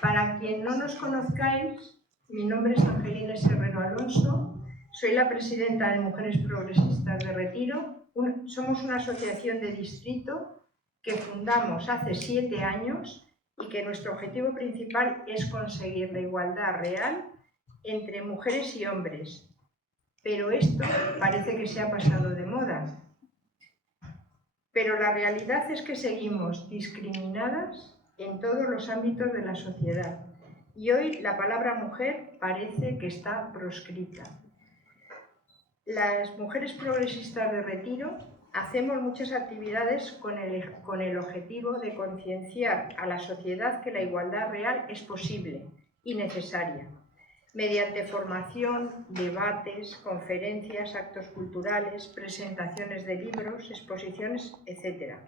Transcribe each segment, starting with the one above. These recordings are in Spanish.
Para quien no nos conozcáis, mi nombre es Angelina Herrero Alonso, soy la presidenta de Mujeres Progresistas de Retiro. Somos una asociación de distrito que fundamos hace 7 años y que nuestro objetivo principal es conseguir la igualdad real entre mujeres y hombres. Pero esto parece que se ha pasado de moda. Pero la realidad es que seguimos discriminadas en todos los ámbitos de la sociedad. Y hoy la palabra mujer parece que está proscrita. Las mujeres progresistas de Retiro hacemos muchas actividades con el objetivo de concienciar a la sociedad que la igualdad real es posible y necesaria, mediante formación, debates, conferencias, actos culturales, presentaciones de libros, exposiciones, etc.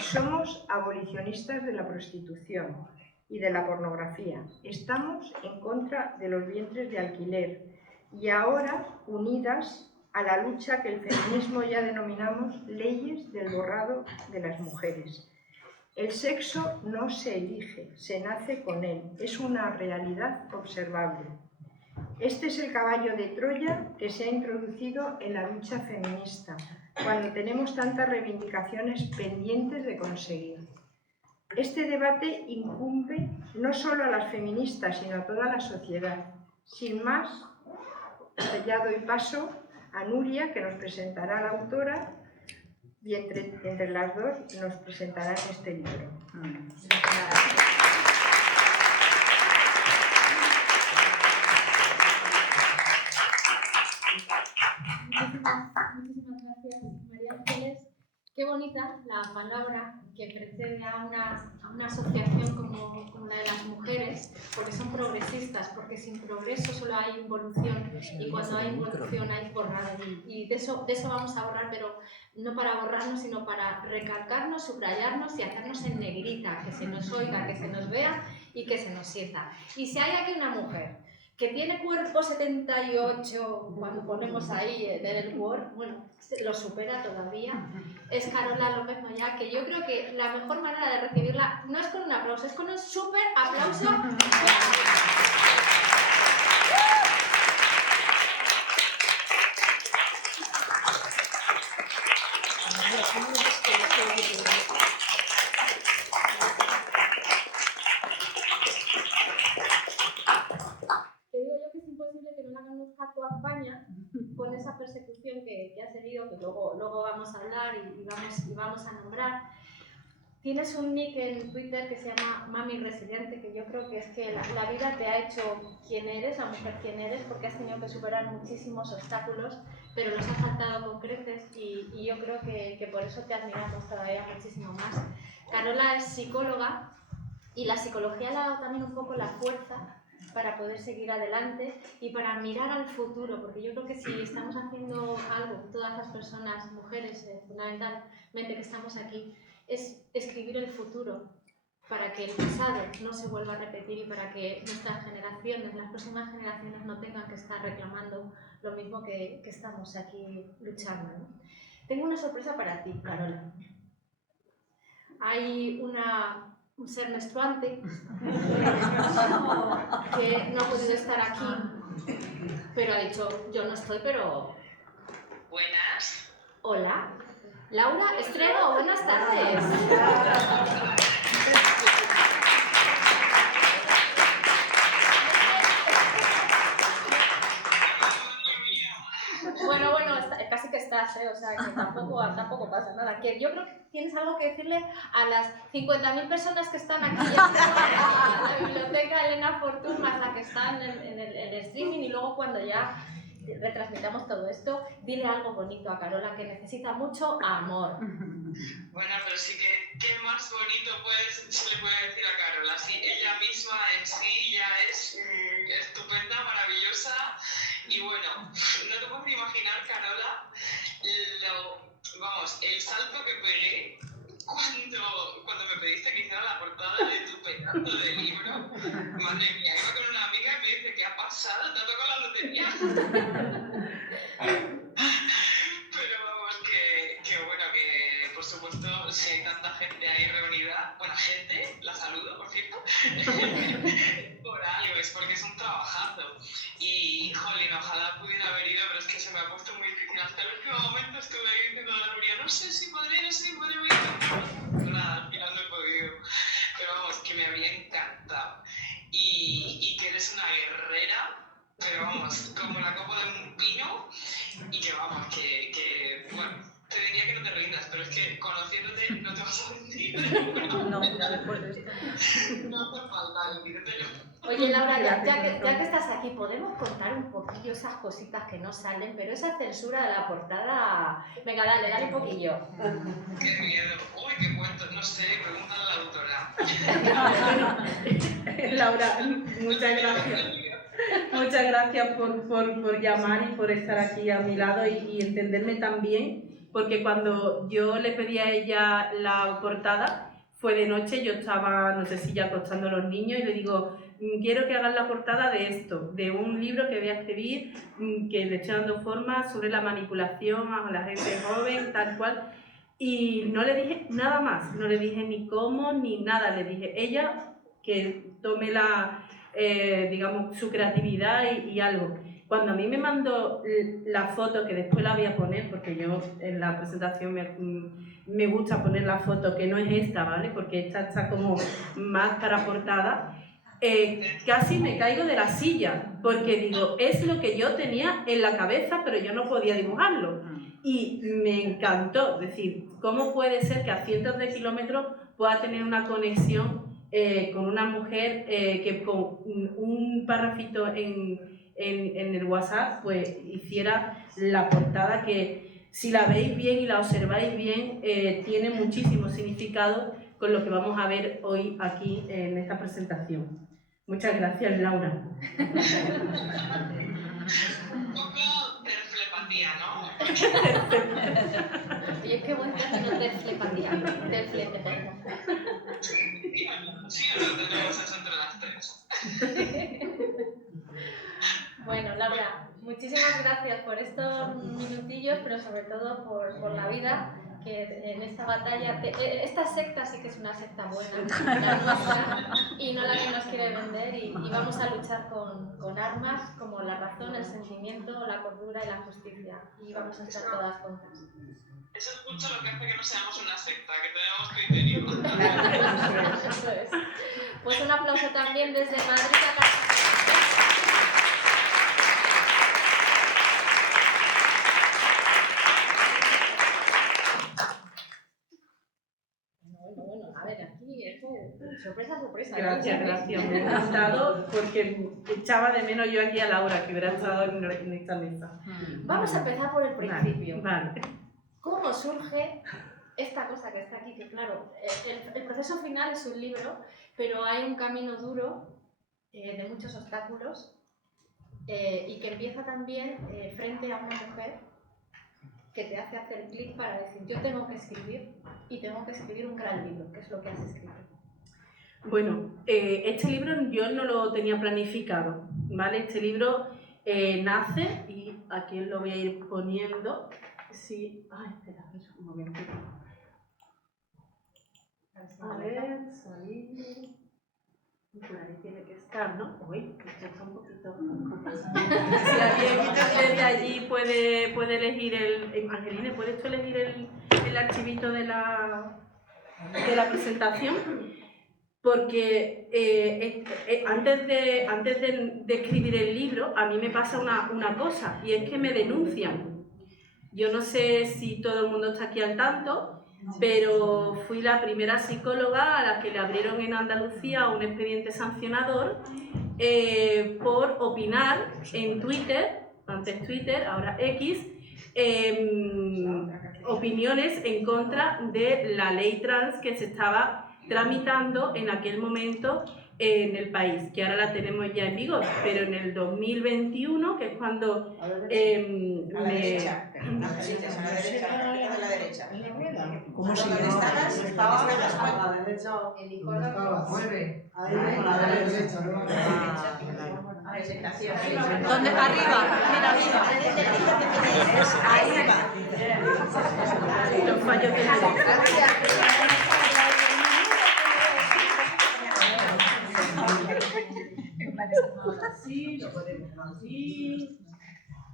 Somos abolicionistas de la prostitución y de la pornografía. Estamos en contra de los vientres de alquiler y ahora unidas a la lucha que el feminismo ya denominamos leyes del borrado de las mujeres. El sexo no se elige, se nace con él, es una realidad observable. Este es el caballo de Troya que se ha introducido en la lucha feminista, cuando tenemos tantas reivindicaciones pendientes de conseguir. Este debate incumbe no solo a las feministas, sino a toda la sociedad. Sin más, ya doy paso a Nuria, que nos presentará a la autora, y entre las dos nos presentarán este libro. Muchísimas gracias, María Ángeles. Qué bonita la palabra que precede a una asociación como la de las mujeres, porque son progresistas, porque sin progreso solo hay involución, y cuando hay involución hay borrado. Y de eso vamos a borrar, pero no para borrarnos, sino para recalcarnos, subrayarnos y hacernos en negrita, que se nos oiga, que se nos vea y que se nos sienta. Y si hay aquí una mujer que tiene cuerpo 78, cuando ponemos ahí en el Word, bueno, lo supera todavía, es Carola López Moyá, que yo creo que la mejor manera de recibirla no es con un aplauso, es con un súper aplauso. Con esa persecución que ha seguido, que luego vamos a hablar y vamos a nombrar. Tienes un nick en Twitter que se llama Mami Resiliente, que yo creo que es que la vida te ha hecho quien eres, la mujer quien eres, porque has tenido que superar muchísimos obstáculos, pero los has saltado con creces y yo creo que por eso te admiramos todavía muchísimo más. Carola es psicóloga y la psicología le ha dado también un poco la fuerza para poder seguir adelante y para mirar al futuro, porque yo creo que si estamos haciendo algo, todas las personas, mujeres fundamentalmente que estamos aquí, es escribir el futuro para que el pasado no se vuelva a repetir y para que nuestras generaciones, las próximas generaciones no tengan que estar reclamando lo mismo que estamos aquí luchando, ¿no? Tengo una sorpresa para ti, Carola. Hay un ser menstruante que no ha podido estar aquí, pero ha dicho, yo no estoy, pero... Buenas. Hola. Laura Estrego, buenas tardes. Bueno, casi que estás, o sea, que tampoco pasa nada. Que yo creo que tienes algo que decirle a las 50.000 personas que están aquí en la biblioteca Elena Fortún, más la que están en el streaming, y luego cuando ya retransmitamos todo esto, dile algo bonito a Carola, que necesita mucho amor. Bueno, pero sí que, ¿qué más bonito se le puede decir a Carola? Sí, ella misma en sí ya es estupenda, maravillosa, y bueno, no te puedes imaginar, Carola, el salto que pegué cuando me pediste que hiciera la portada de tu pedazo de libro. Madre mía, iba con una amiga y me dice, ¿qué ha pasado? ¿Te ha tocado la lotería? Pero vamos, que bueno, que por supuesto supuesto, si hay tanta gente ahí reunida, buena gente, la saludo, por cierto, por algo, es porque es un trabajazo. Y, jolín, ojalá pudiera haber ido, pero es que se me ha puesto muy difícil. Hasta el último momento estuve ahí diciendo a la Nuria, no sé si podré ir. Pero nada, al final no he podido. Pero vamos, que me habría encantado. Y que eres una guerrera, pero vamos, como la copa de un pino, y que vamos, que bueno, te diría que no te rindas, pero es que conociéndote no te vas a rendir. No, ya después de esto. No hace falta, decírtelo. Oye, Laura, ya que estás aquí, ¿podemos contar un poquillo esas cositas que no salen? Pero esa censura de la portada... Venga, dale un poquillo. Qué miedo. Uy, qué cuento, no sé, pregúntale a la autora. Laura, muchas gracias. Muchas gracias por llamar y por estar aquí a mi lado y entenderme también, porque cuando yo le pedí a ella la portada, fue de noche, yo estaba, no sé si ya acostando a los niños, y le digo, quiero que hagan la portada de esto, de un libro que voy a escribir, que le estoy dando forma sobre la manipulación a la gente joven, tal cual, y no le dije nada más, no le dije ni cómo ni nada, le dije, ella que tome digamos, su creatividad y algo. Cuando a mí me mandó la foto, que después la voy a poner, porque yo en la presentación me gusta poner la foto, que no es esta, ¿vale? Porque esta está como más para portada, casi me caigo de la silla, porque digo, es lo que yo tenía en la cabeza, pero yo no podía dibujarlo. Y me encantó, es decir, ¿cómo puede ser que a cientos de kilómetros pueda tener una conexión con una mujer que con un párrafito en el WhatsApp pues hiciera la portada que, si la veis bien y la observáis bien, tiene muchísimo significado con lo que vamos a ver hoy aquí en esta presentación. Muchas gracias, Laura. Un poco de flepatía, ¿no? Oye, qué buen término de flepatía. De flepatía. Sí o no tenemos eso entre las tres. Bueno, Laura, muchísimas gracias por estos minutillos, pero sobre todo por la vida, que en esta batalla... esta secta sí que es una secta buena, la nuestra, y no la que nos quiere vender, y vamos a luchar con armas como la razón, el sentimiento, la cordura y la justicia, y vamos a estar todas juntas. Eso es mucho lo que hace que no seamos una secta, que tenemos criterio. Eso es. Pues un aplauso también desde Madrid a Bueno, a ver, aquí es sorpresa. Gracias. Me ha encantado porque echaba de menos yo aquí a Laura, que hubiera estado en esta mesa. Vamos a empezar por el principio. Vale. ¿Cómo surge esta cosa que está aquí? Que claro, el proceso final es un libro, pero hay un camino duro de muchos obstáculos y que empieza también frente a una mujer que te hace hacer clic para decir, yo tengo que escribir y tengo que escribir un gran libro, que es lo que has escrito. Bueno, este libro yo no lo tenía planificado, ¿vale? Este libro nace, y aquí lo voy a ir poniendo. Sí, ay, espera, un momentito. A ver, salir. Por ahí tiene que estar, ¿no? Uy, esto está un poquito... Si alguien desde allí puede elegir Angeline, ¿puedes tú elegir el archivito de la presentación? Porque antes de escribir el libro, a mí me pasa una cosa, y es que me denuncian. Yo no sé si todo el mundo está aquí al tanto, pero fui la primera psicóloga a la que le abrieron en Andalucía un expediente sancionador por opinar en Twitter, antes Twitter, ahora X, opiniones en contra de la ley trans que se estaba tramitando en aquel momento en el país, que ahora la tenemos ya en vigor, pero en el 2021, que es cuando A la derecha. A la derecha. ¿Cómo se llama? Estaba a la derecha. El icono Estaba. mueve. Ahí, a la derecha. ¿Dónde? Arriba. Mira, arriba. los fallos de la así, lo ponemos así,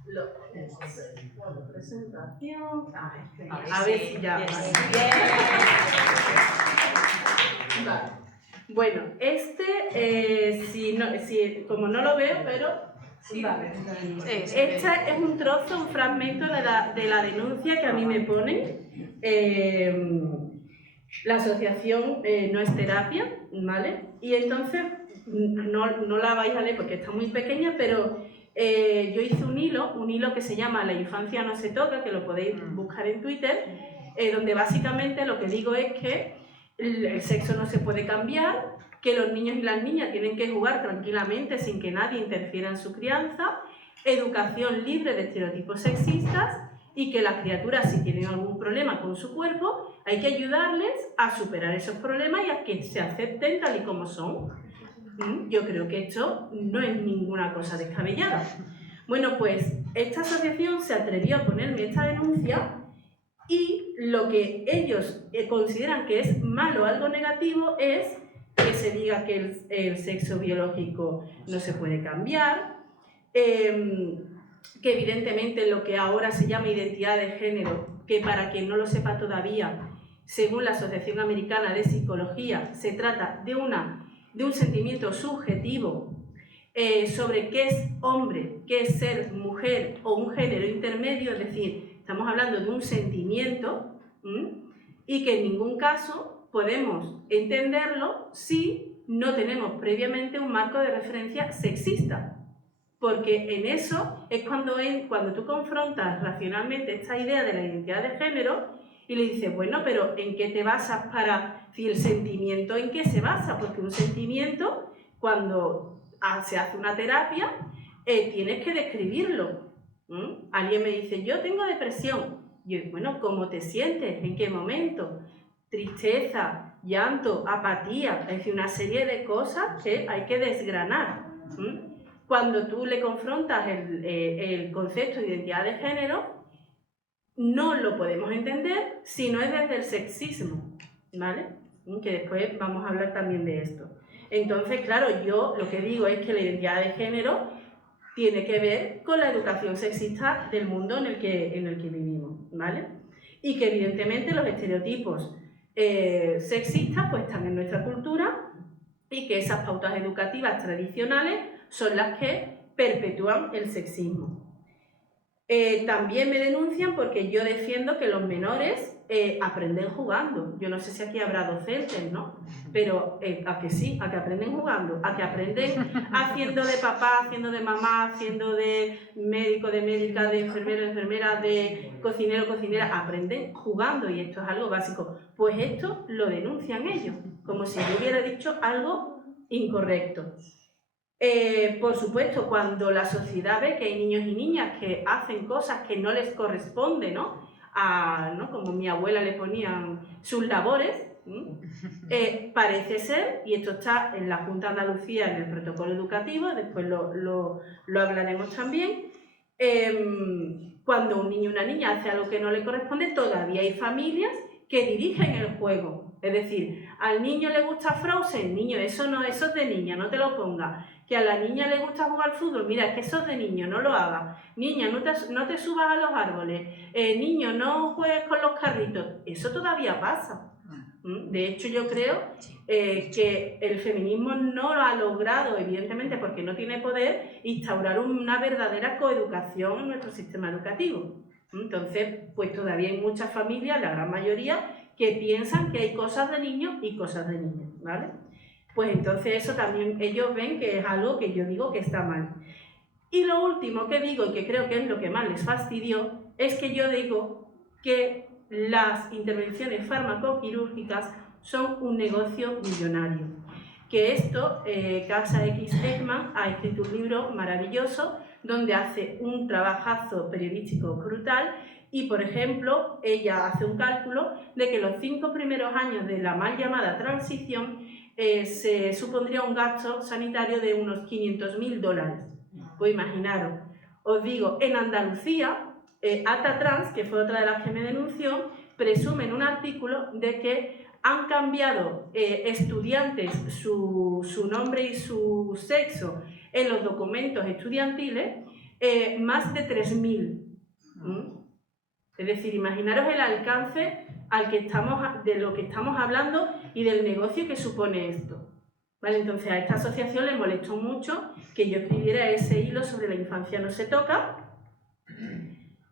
lo ponemos en la presentación. A ver si ya. Vale. Bueno, como no lo veo, pero vale. Este es un trozo, un fragmento de la denuncia que a mí me ponen. La asociación No es Terapia, ¿vale? Y entonces, no la vais a leer porque está muy pequeña, pero yo hice un hilo que se llama La infancia no se toca, que lo podéis buscar en Twitter, donde básicamente lo que digo es que el sexo no se puede cambiar, que los niños y las niñas tienen que jugar tranquilamente sin que nadie interfiera en su crianza, educación libre de estereotipos sexistas y que las criaturas, si tienen algún problema con su cuerpo, hay que ayudarles a superar esos problemas y a que se acepten tal y como son. Yo creo que esto no es ninguna cosa descabellada. Bueno, pues esta asociación se atrevió a ponerme esta denuncia y lo que ellos consideran que es malo, algo negativo, es que se diga que el sexo biológico no se puede cambiar, que evidentemente lo que ahora se llama identidad de género, que para quien no lo sepa todavía, según la Asociación Americana de Psicología, se trata de un sentimiento subjetivo sobre qué es hombre, qué es ser mujer o un género intermedio, es decir, estamos hablando de un sentimiento y que en ningún caso podemos entenderlo si no tenemos previamente un marco de referencia sexista. Porque en eso es cuando tú confrontas racionalmente esta idea de la identidad de género y le dices, bueno, pero ¿en qué te basas para si el sentimiento en qué se basa? Porque un sentimiento, cuando se hace una terapia, tienes que describirlo. Alguien me dice, yo tengo depresión. Yo, bueno, ¿cómo te sientes? ¿En qué momento? Tristeza, llanto, apatía, es decir, una serie de cosas que hay que desgranar. Cuando tú le confrontas el concepto de identidad de género, no lo podemos entender si no es desde el sexismo, ¿vale? Que después vamos a hablar también de esto. Entonces, claro, yo lo que digo es que la identidad de género tiene que ver con la educación sexista del mundo en el que vivimos, ¿vale? Y que evidentemente los estereotipos sexistas pues están en nuestra cultura y que esas pautas educativas tradicionales son las que perpetúan el sexismo. También me denuncian porque yo defiendo que los menores aprenden jugando. Yo no sé si aquí habrá docentes, ¿no? Pero a que sí, a que aprenden jugando, a que aprenden haciendo de papá, haciendo de mamá, haciendo de médico, de médica, de enfermero, de enfermera, de cocinero, cocinera, aprenden jugando y esto es algo básico. Pues esto lo denuncian ellos, como si yo hubiera dicho algo incorrecto. Por supuesto, cuando la sociedad ve que hay niños y niñas que hacen cosas que no les corresponden, ¿no? Como mi abuela le ponían sus labores, parece ser, y esto está en la Junta de Andalucía en el protocolo educativo, después lo hablaremos también, cuando un niño o una niña hace algo que no le corresponde, todavía hay familias que dirigen el juego. Es decir, al niño le gusta Frozen, niño, eso es de niña, no te lo pongas. Que a la niña le gusta jugar al fútbol, mira, es que eso es de niño, no lo hagas. Niña, no te subas a los árboles. Niño, no juegues con los carritos. Eso todavía pasa. De hecho, yo creo que el feminismo no lo ha logrado, evidentemente, porque no tiene poder, instaurar una verdadera coeducación en nuestro sistema educativo. Entonces, pues todavía hay muchas familias, la gran mayoría, que piensan que hay cosas de niños y cosas de niñas, ¿vale? Pues entonces eso también ellos ven que es algo que yo digo que está mal. Y lo último que digo, y que creo que es lo que más les fastidió, es que yo digo que las intervenciones farmacoquirúrgicas son un negocio millonario. que esto, Casa X Ekman ha escrito un libro maravilloso donde hace un trabajazo periodístico brutal y, por ejemplo, ella hace un cálculo de que los 5 primeros años de la mal llamada transición se supondría un gasto sanitario de unos $500.000. Pues imaginaros, os digo, en Andalucía, Ata Trans, que fue otra de las que me denunció, presume en un artículo de que han cambiado estudiantes su nombre y su sexo en los documentos estudiantiles más de 3.000. Es decir, imaginaros el alcance de lo que estamos hablando y del negocio que supone esto. ¿Vale? Entonces a esta asociación le molestó mucho que yo escribiera ese hilo sobre la infancia no se toca.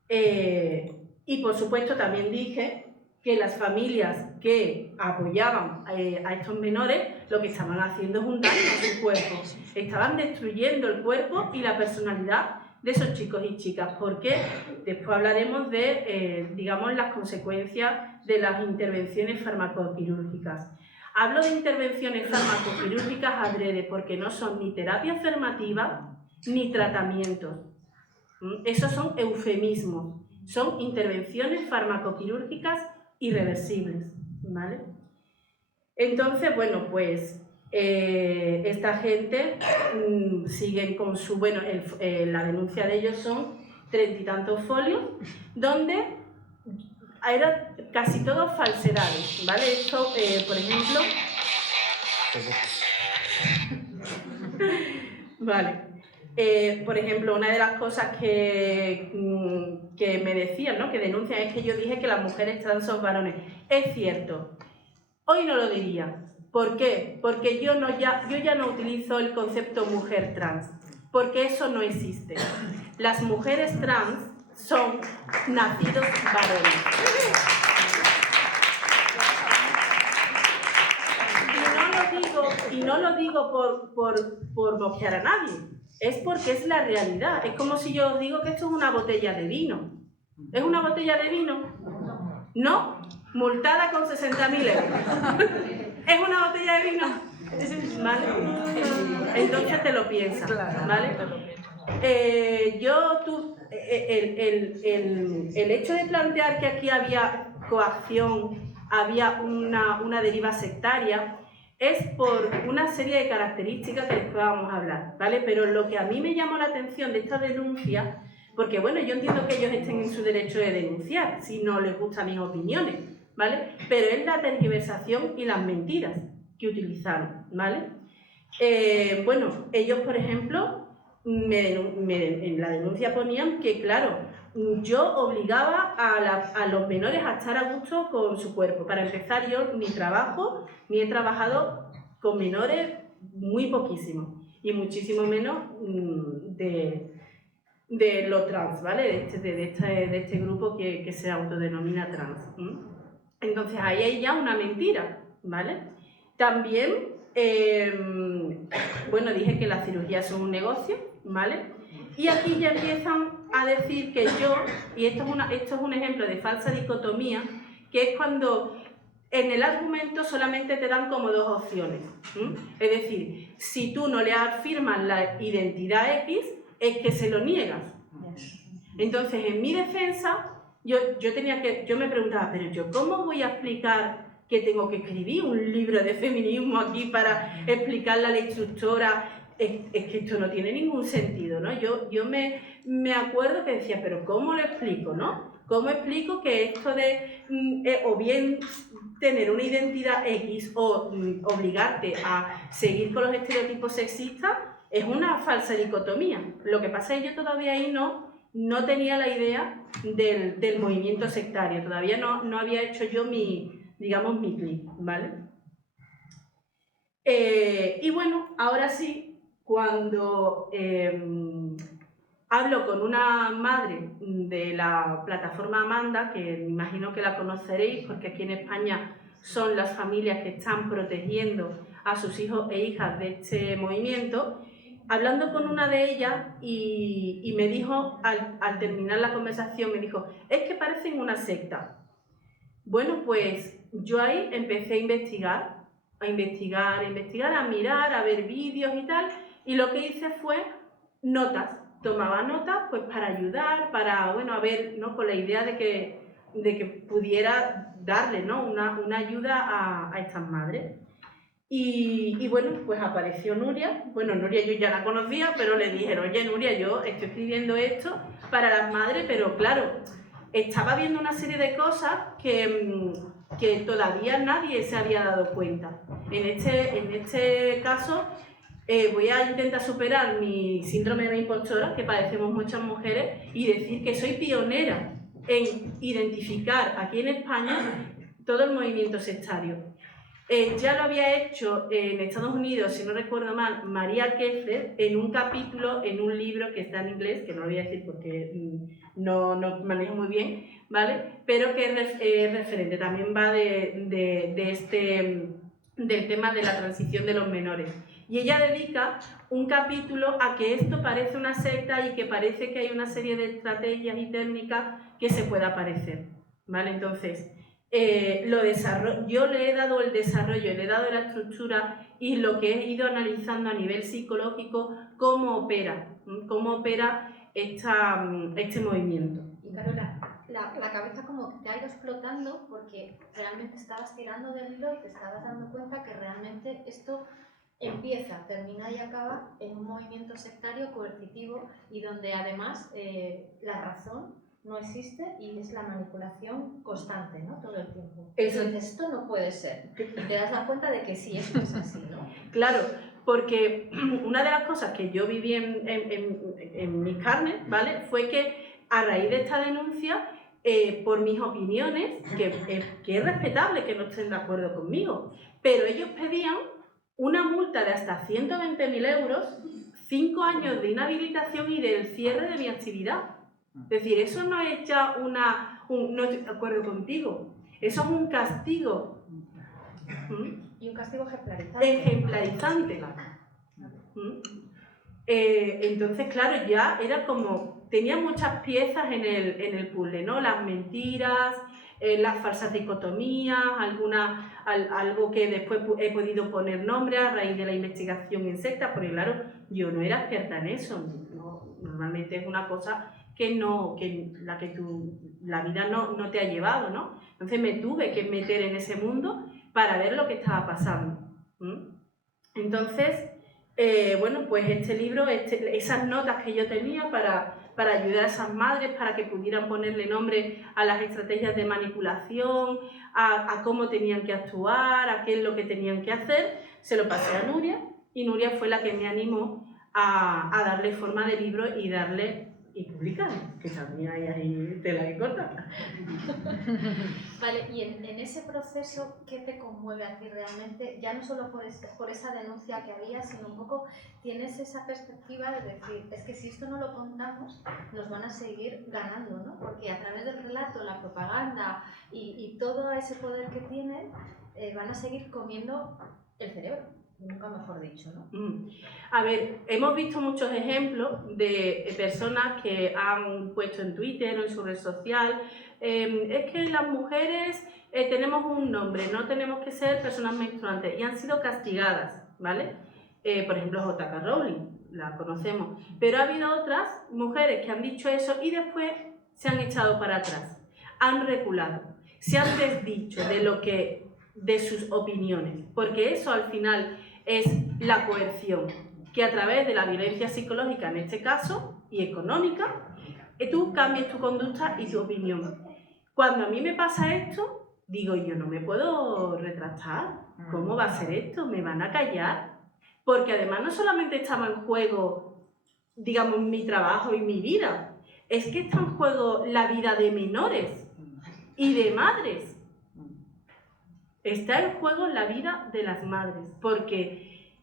Y por supuesto también dije que las familias que apoyaban a estos menores lo que estaban haciendo es un daño a su cuerpo. Estaban destruyendo el cuerpo y la personalidad de esos chicos y chicas, porque después hablaremos de, digamos, las consecuencias de las intervenciones farmacoquirúrgicas. Hablo de intervenciones farmacoquirúrgicas adrede porque no son ni terapia afirmativa ni tratamientos. Esos son eufemismos, son intervenciones farmacoquirúrgicas irreversibles, ¿vale? Entonces, bueno, pues esta gente siguen con su... Bueno, la denuncia de ellos son 30 y tantos folios, donde eran casi todos falsedades, ¿vale? Esto, por ejemplo... Vale. Por ejemplo, una de las cosas que me decían, ¿no?, que denuncian, es que yo dije que las mujeres trans son varones. Es cierto. Hoy no lo diría. ¿Por qué? Porque yo ya no utilizo el concepto mujer trans, porque eso no existe. Las mujeres trans son nacidos varones. Y no lo digo por mosquear a nadie. Es porque es la realidad. Es como si yo os digo que esto es una botella de vino. ¿Es una botella de vino? No. Multada con 60.000 euros. ¿Es una botella de vino? ¿Vale? Entonces te lo piensas, ¿vale? El hecho de plantear que aquí había coacción, había una deriva sectaria, es por una serie de características que después vamos a hablar, ¿vale? Pero lo que a mí me llamó la atención de esta denuncia, porque bueno, yo entiendo que ellos estén en su derecho de denunciar, si no les gustan mis opiniones, ¿vale? Pero es la tergiversación y las mentiras que utilizaron, ¿vale? Bueno, ellos, por ejemplo, en la denuncia ponían que, claro, yo obligaba a los menores a estar a gusto con su cuerpo. Para empezar, yo ni trabajo, ni he trabajado con menores muy poquísimo, y muchísimo menos de lo trans, ¿vale? De este grupo que se autodenomina trans. Entonces ahí hay ya una mentira, ¿vale? También, bueno, dije que las cirugías son un negocio, ¿vale? Y aquí ya empiezan a decir que yo, y esto es un ejemplo de falsa dicotomía, que es cuando en el argumento solamente te dan como dos opciones. Es decir, si tú no le afirmas la identidad X, es que se lo niegas. Entonces, en mi defensa, yo me preguntaba, pero yo ¿cómo voy a explicar que tengo que escribir un libro de feminismo aquí para explicarle a la instructora? Es que esto no tiene ningún sentido, ¿no? Yo me acuerdo que decía, pero ¿cómo lo explico, no? ¿Cómo explico que esto de o bien tener una identidad X o obligarte a seguir con los estereotipos sexistas es una falsa dicotomía? Lo que pasa es que yo todavía ahí no tenía la idea del movimiento sectario, todavía no había hecho yo mi clic, ¿vale? Y bueno, ahora sí, cuando hablo con una madre de la plataforma Amanda, que me imagino que la conoceréis porque aquí en España son las familias que están protegiendo a sus hijos e hijas de este movimiento, hablando con una de ellas y me dijo, al terminar la conversación, me dijo, es que parecen una secta. Bueno, pues yo ahí empecé a investigar a investigar, a mirar, a ver vídeos y tal, y lo que hice fue notas. Tomaba notas pues para ayudar, para, bueno, a ver, ¿no? Con la idea de que pudiera darle, ¿no? una ayuda a estas madres. Y bueno, pues apareció Nuria. Bueno, Nuria yo ya la conocía, pero le dijeron, oye Nuria, yo estoy escribiendo esto para las madres, pero claro, estaba viendo una serie de cosas que todavía nadie se había dado cuenta. En este caso, voy a intentar superar mi síndrome de impostora, que padecemos muchas mujeres, y decir que soy pionera en identificar aquí en España todo el movimiento sectario. Ya lo había hecho en Estados Unidos, si no recuerdo mal, María Kessler, en un capítulo, en un libro que está en inglés, que no lo voy a decir porque no manejo muy bien, ¿vale? Pero que es referente, también va del tema de la transición de los menores. Y ella dedica un capítulo a que esto parece una secta y que parece que hay una serie de estrategias y técnicas que se pueda parecer, ¿vale? Entonces, yo le he dado el desarrollo, le he dado la estructura y lo que he ido analizando a nivel psicológico, cómo opera este movimiento. Y Carola, la cabeza como que te ha ido explotando porque realmente estabas tirando del hilo y te estabas dando cuenta que realmente esto empieza, termina y acaba en un movimiento sectario coercitivo y donde además la razón no existe y es la manipulación constante, ¿no? Todo el tiempo. Entonces, esto no puede ser. Y te das la cuenta de que sí, esto es así, ¿no? Claro, porque una de las cosas que yo viví en mis carnes, ¿vale? Fue que a raíz de esta denuncia, por mis opiniones, que es respetable que no estén de acuerdo conmigo, pero ellos pedían una multa de hasta 120.000 euros, 5 años de inhabilitación y del cierre de mi actividad. Es decir, eso no es ya no estoy de acuerdo contigo, eso es un castigo. Y un castigo ejemplarizante. Ejemplarizante. Entonces, claro, ya era como, tenía muchas piezas en el puzzle, ¿no? Las mentiras, las falsas dicotomías, algo que después he podido poner nombre a raíz de la investigación en sectas, porque claro, yo no era experta en eso, ¿no? Normalmente es una cosa que la vida no te ha llevado, ¿no? Entonces me tuve que meter en ese mundo para ver lo que estaba pasando. Entonces, bueno, pues este libro, esas notas que yo tenía para ayudar a esas madres, para que pudieran ponerle nombre a las estrategias de manipulación, a cómo tenían que actuar, a qué es lo que tenían que hacer, se lo pasé a Nuria, y Nuria fue la que me animó a darle forma de libro y publicar, que también hay ahí tela que cortar. Vale, y en ese proceso, ¿qué te conmueve a ti realmente? Ya no solo por esa denuncia que había, sino un poco tienes esa perspectiva de decir, es que si esto no lo contamos, nos van a seguir ganando, ¿no? Porque a través del relato, la propaganda y todo ese poder que tienen, van a seguir comiendo el cerebro. Nunca mejor dicho, ¿no? A ver, hemos visto muchos ejemplos de personas que han puesto en Twitter o en su red social, es que las mujeres tenemos un nombre, no tenemos que ser personas menstruantes, y han sido castigadas, ¿vale? Por ejemplo, J.K. Rowling, la conocemos, pero ha habido otras mujeres que han dicho eso y después se han echado para atrás, han reculado, se han desdicho de sus opiniones, porque eso al final es la coerción, que a través de la violencia psicológica, en este caso, y económica, tú cambies tu conducta y tu opinión. Cuando a mí me pasa esto, digo, yo no me puedo retractar. ¿Cómo va a ser esto? ¿Me van a callar? Porque además no solamente estaba en juego, digamos, mi trabajo y mi vida, es que está en juego la vida de menores y de madres. Está en juego la vida de las madres, porque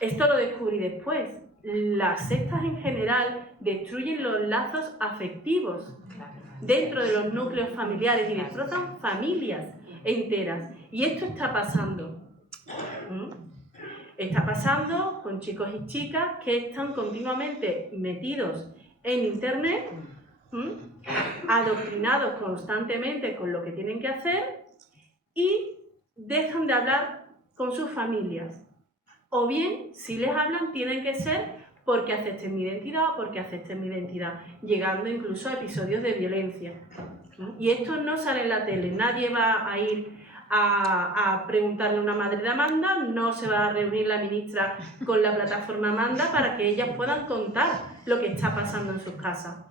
esto lo descubrí después. Las sectas en general destruyen los lazos afectivos dentro de los núcleos familiares y destrozan familias enteras. Y esto está pasando. Está pasando con chicos y chicas que están continuamente metidos en internet, adoctrinados constantemente con lo que tienen que hacer y dejan de hablar con sus familias. O bien, si les hablan, tienen que ser porque acepten mi identidad o porque acepten mi identidad, llegando incluso a episodios de violencia. Y esto no sale en la tele, nadie va a ir a preguntarle a una madre de Amanda, no se va a reunir la ministra con la plataforma Amanda para que ellas puedan contar lo que está pasando en sus casas.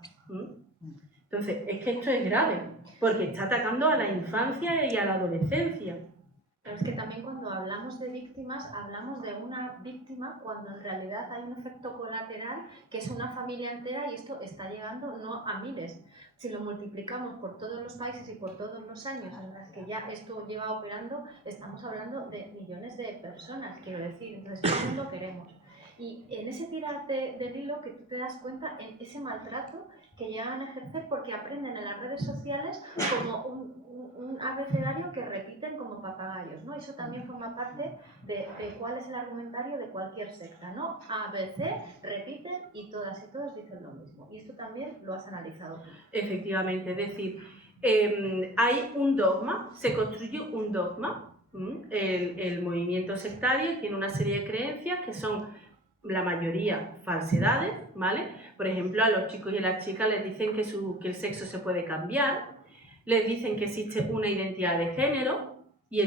Entonces, es que esto es grave, porque está atacando a la infancia y a la adolescencia. Pero es que también cuando hablamos de víctimas, hablamos de una víctima cuando en realidad hay un efecto colateral que es una familia entera y esto está llegando no a miles. Si lo multiplicamos por todos los países y por todos los años en los que ya esto lleva operando, estamos hablando de millones de personas, quiero decir, entonces todo el mundo queremos. Y en ese tirarte del hilo que tú te das cuenta en ese maltrato que llegan a ejercer porque aprenden en las redes sociales como un abecedario que repiten como papagayos, ¿no? Eso también forma parte de cuál es el argumentario de cualquier secta, ¿no? ABC, repiten y todas y todos dicen lo mismo. Y esto también lo has analizado. Efectivamente, es decir, hay un dogma, se construye un dogma, el movimiento sectario tiene una serie de creencias que son la mayoría falsedades, ¿vale? Por ejemplo, a los chicos y a las chicas les dicen que el sexo se puede cambiar, les dicen que existe una identidad de género, y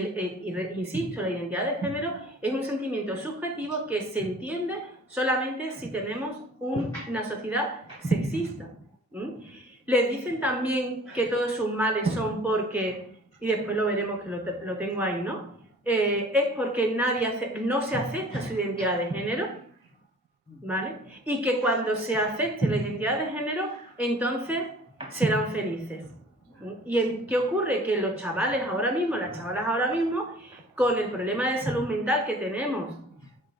insisto, la identidad de género es un sentimiento subjetivo que se entiende solamente si tenemos una sociedad sexista. Les dicen también que todos sus males son porque, y después lo veremos que lo tengo ahí, ¿no? Es porque no se acepta su identidad de género, ¿vale? Y que cuando se acepte la identidad de género, entonces serán felices. ¿Y qué ocurre? Que los chavales ahora mismo, las chavalas ahora mismo, con el problema de salud mental que tenemos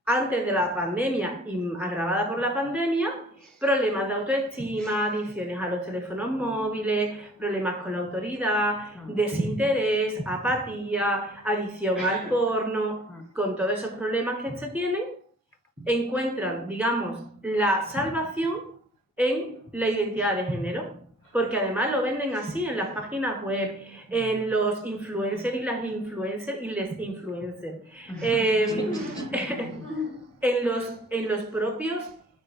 antes de la pandemia y agravada por la pandemia, problemas de autoestima, adicciones a los teléfonos móviles, problemas con la autoridad, desinterés, apatía, adicción al porno, con todos esos problemas que se tienen, encuentran, digamos, la salvación en la identidad de género, porque además lo venden así en las páginas web, en los influencers y las influencers y les influencers, en los propios,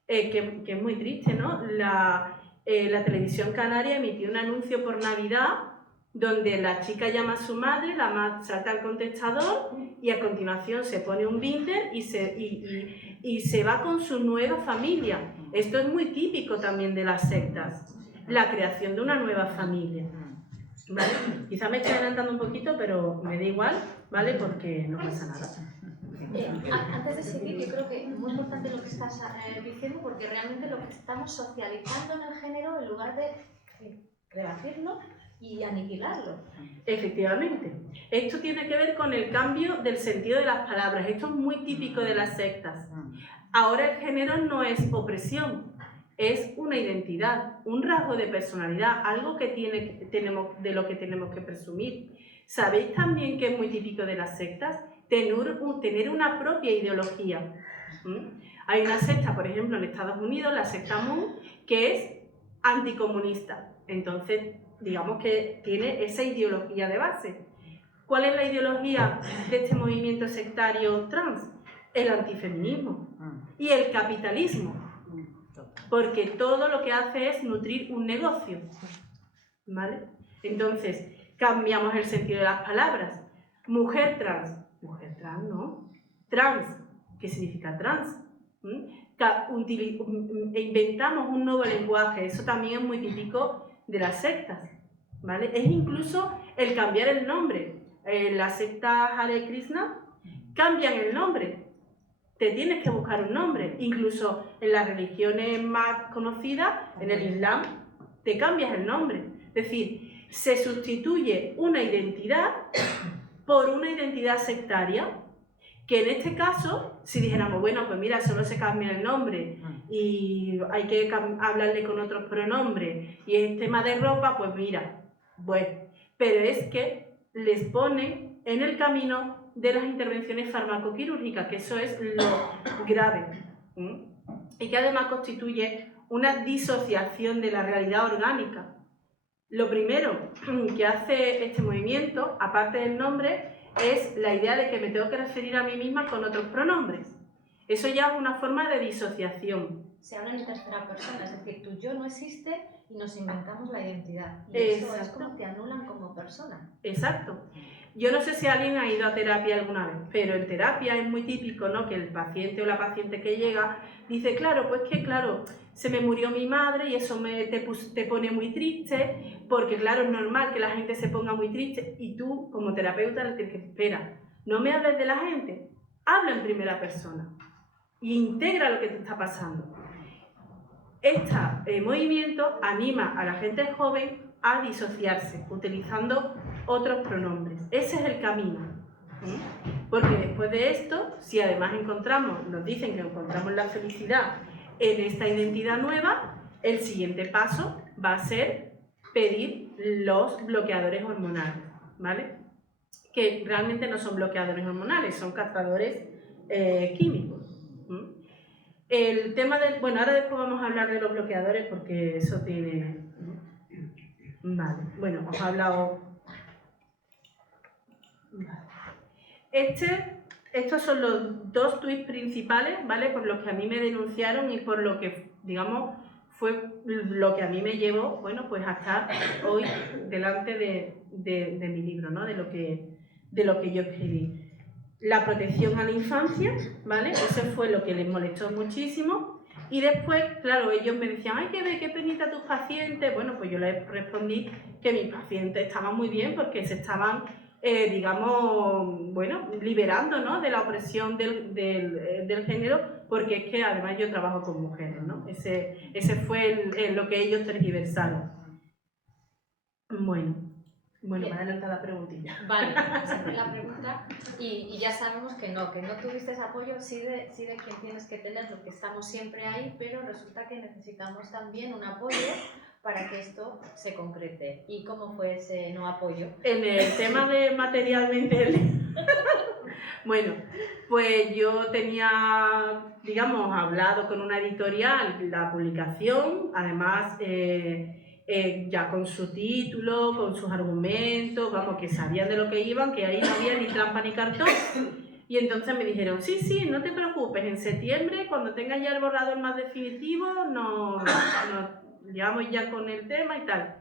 que es muy triste, ¿no? La televisión canaria emitió un anuncio por Navidad donde la chica llama a su madre, la madre salta al contestador y a continuación se pone un binder y se va con su nueva familia. Esto es muy típico también de las sectas, la creación de una nueva familia. ¿Vale? Quizá me estoy adelantando un poquito, pero me da igual, ¿vale? Porque no pasa nada. Antes de seguir, yo creo que es muy importante lo que estás diciendo, porque realmente lo que estamos socializando en el género en lugar de rebatirlo y aniquilarlo. Efectivamente. Esto tiene que ver con el cambio del sentido de las palabras. Esto es muy típico de las sectas. Ahora el género no es opresión, es una identidad, un rasgo de personalidad, algo que de lo que tenemos que presumir. ¿Sabéis también que es muy típico de las sectas? Tener una propia ideología. Hay una secta, por ejemplo, en Estados Unidos, la secta Moon, que es anticomunista. Entonces, digamos que tiene esa ideología de base. ¿Cuál es la ideología de este movimiento sectario trans? El antifeminismo y el capitalismo. Porque todo lo que hace es nutrir un negocio. ¿Vale? Entonces, cambiamos el sentido de las palabras. Mujer trans no. Trans, ¿qué significa trans? Inventamos un nuevo lenguaje, eso también es muy típico de las sectas, ¿vale? Es incluso el cambiar el nombre. La secta Hare Krishna cambian el nombre, te tienes que buscar un nombre. Incluso en las religiones más conocidas, en el Islam, te cambias el nombre. Es decir, se sustituye una identidad por una identidad sectaria, que en este caso, si dijéramos, bueno, pues mira, solo se cambia el nombre y hay que hablarle con otros pronombres y es tema de ropa, pues mira, bueno, pero es que les ponen en el camino de las intervenciones farmacoquirúrgicas, que eso es lo grave, y que además constituye una disociación de la realidad orgánica. Lo primero que hace este movimiento, aparte del nombre, es la idea de que me tengo que referir a mí misma con otros pronombres. Eso ya es una forma de disociación. Se habla en tercera persona, es decir, tu yo no existe y nos inventamos la identidad. Y eso es como te anulan como persona. Exacto. Yo no sé si alguien ha ido a terapia alguna vez, pero en terapia es muy típico, ¿no?, que el paciente o la paciente que llega dice, claro, pues que claro, se me murió mi madre y eso te pone muy triste, porque claro, es normal que la gente se ponga muy triste y tú, como terapeuta, le tienes que espera, no me hables de la gente, habla en primera persona e integra lo que te está pasando. Este movimiento anima a la gente joven a disociarse, utilizando otros pronombres. Ese es el camino. Porque después de esto, si además nos dicen que encontramos la felicidad en esta identidad nueva, el siguiente paso va a ser pedir los bloqueadores hormonales, ¿vale? Que realmente no son bloqueadores hormonales, son castradores químicos. El tema del... Bueno, ahora después vamos a hablar de los bloqueadores porque eso tiene... Vale, bueno, os he hablado... Vale. Estos son los dos tweets principales, ¿vale? Por los que a mí me denunciaron y por lo que, digamos, fue lo que a mí me llevó, bueno, pues a estar hoy delante de mi libro, ¿no? De lo que yo escribí. La protección a la infancia, ¿vale? Eso fue lo que les molestó muchísimo. Y después, claro, ellos me decían, ay, qué penita tus pacientes. Bueno, pues yo les respondí que mis pacientes estaban muy bien porque se estaban, digamos, bueno, liberando, ¿no?, de la opresión del género, porque es que además yo trabajo con mujeres, ¿no? Ese fue lo que ellos tergiversaron. Bueno, me adelanta la preguntilla. Vale, vamos a hacer la pregunta y ya sabemos que no tuviste ese apoyo, sí de quien tienes que tener, porque estamos siempre ahí, pero resulta que necesitamos también un apoyo para que esto se concrete. ¿Y cómo fue ese no apoyo? En el tema de materialmente... Bueno, pues yo tenía, digamos, hablado con una editorial la publicación, además... ya con su título, con sus argumentos, vamos, que sabían de lo que iban, que ahí no había ni trampa ni cartón. Y entonces me dijeron, sí, no te preocupes, en septiembre, cuando tengas ya el borrador más definitivo, nos llevamos ya con el tema y tal.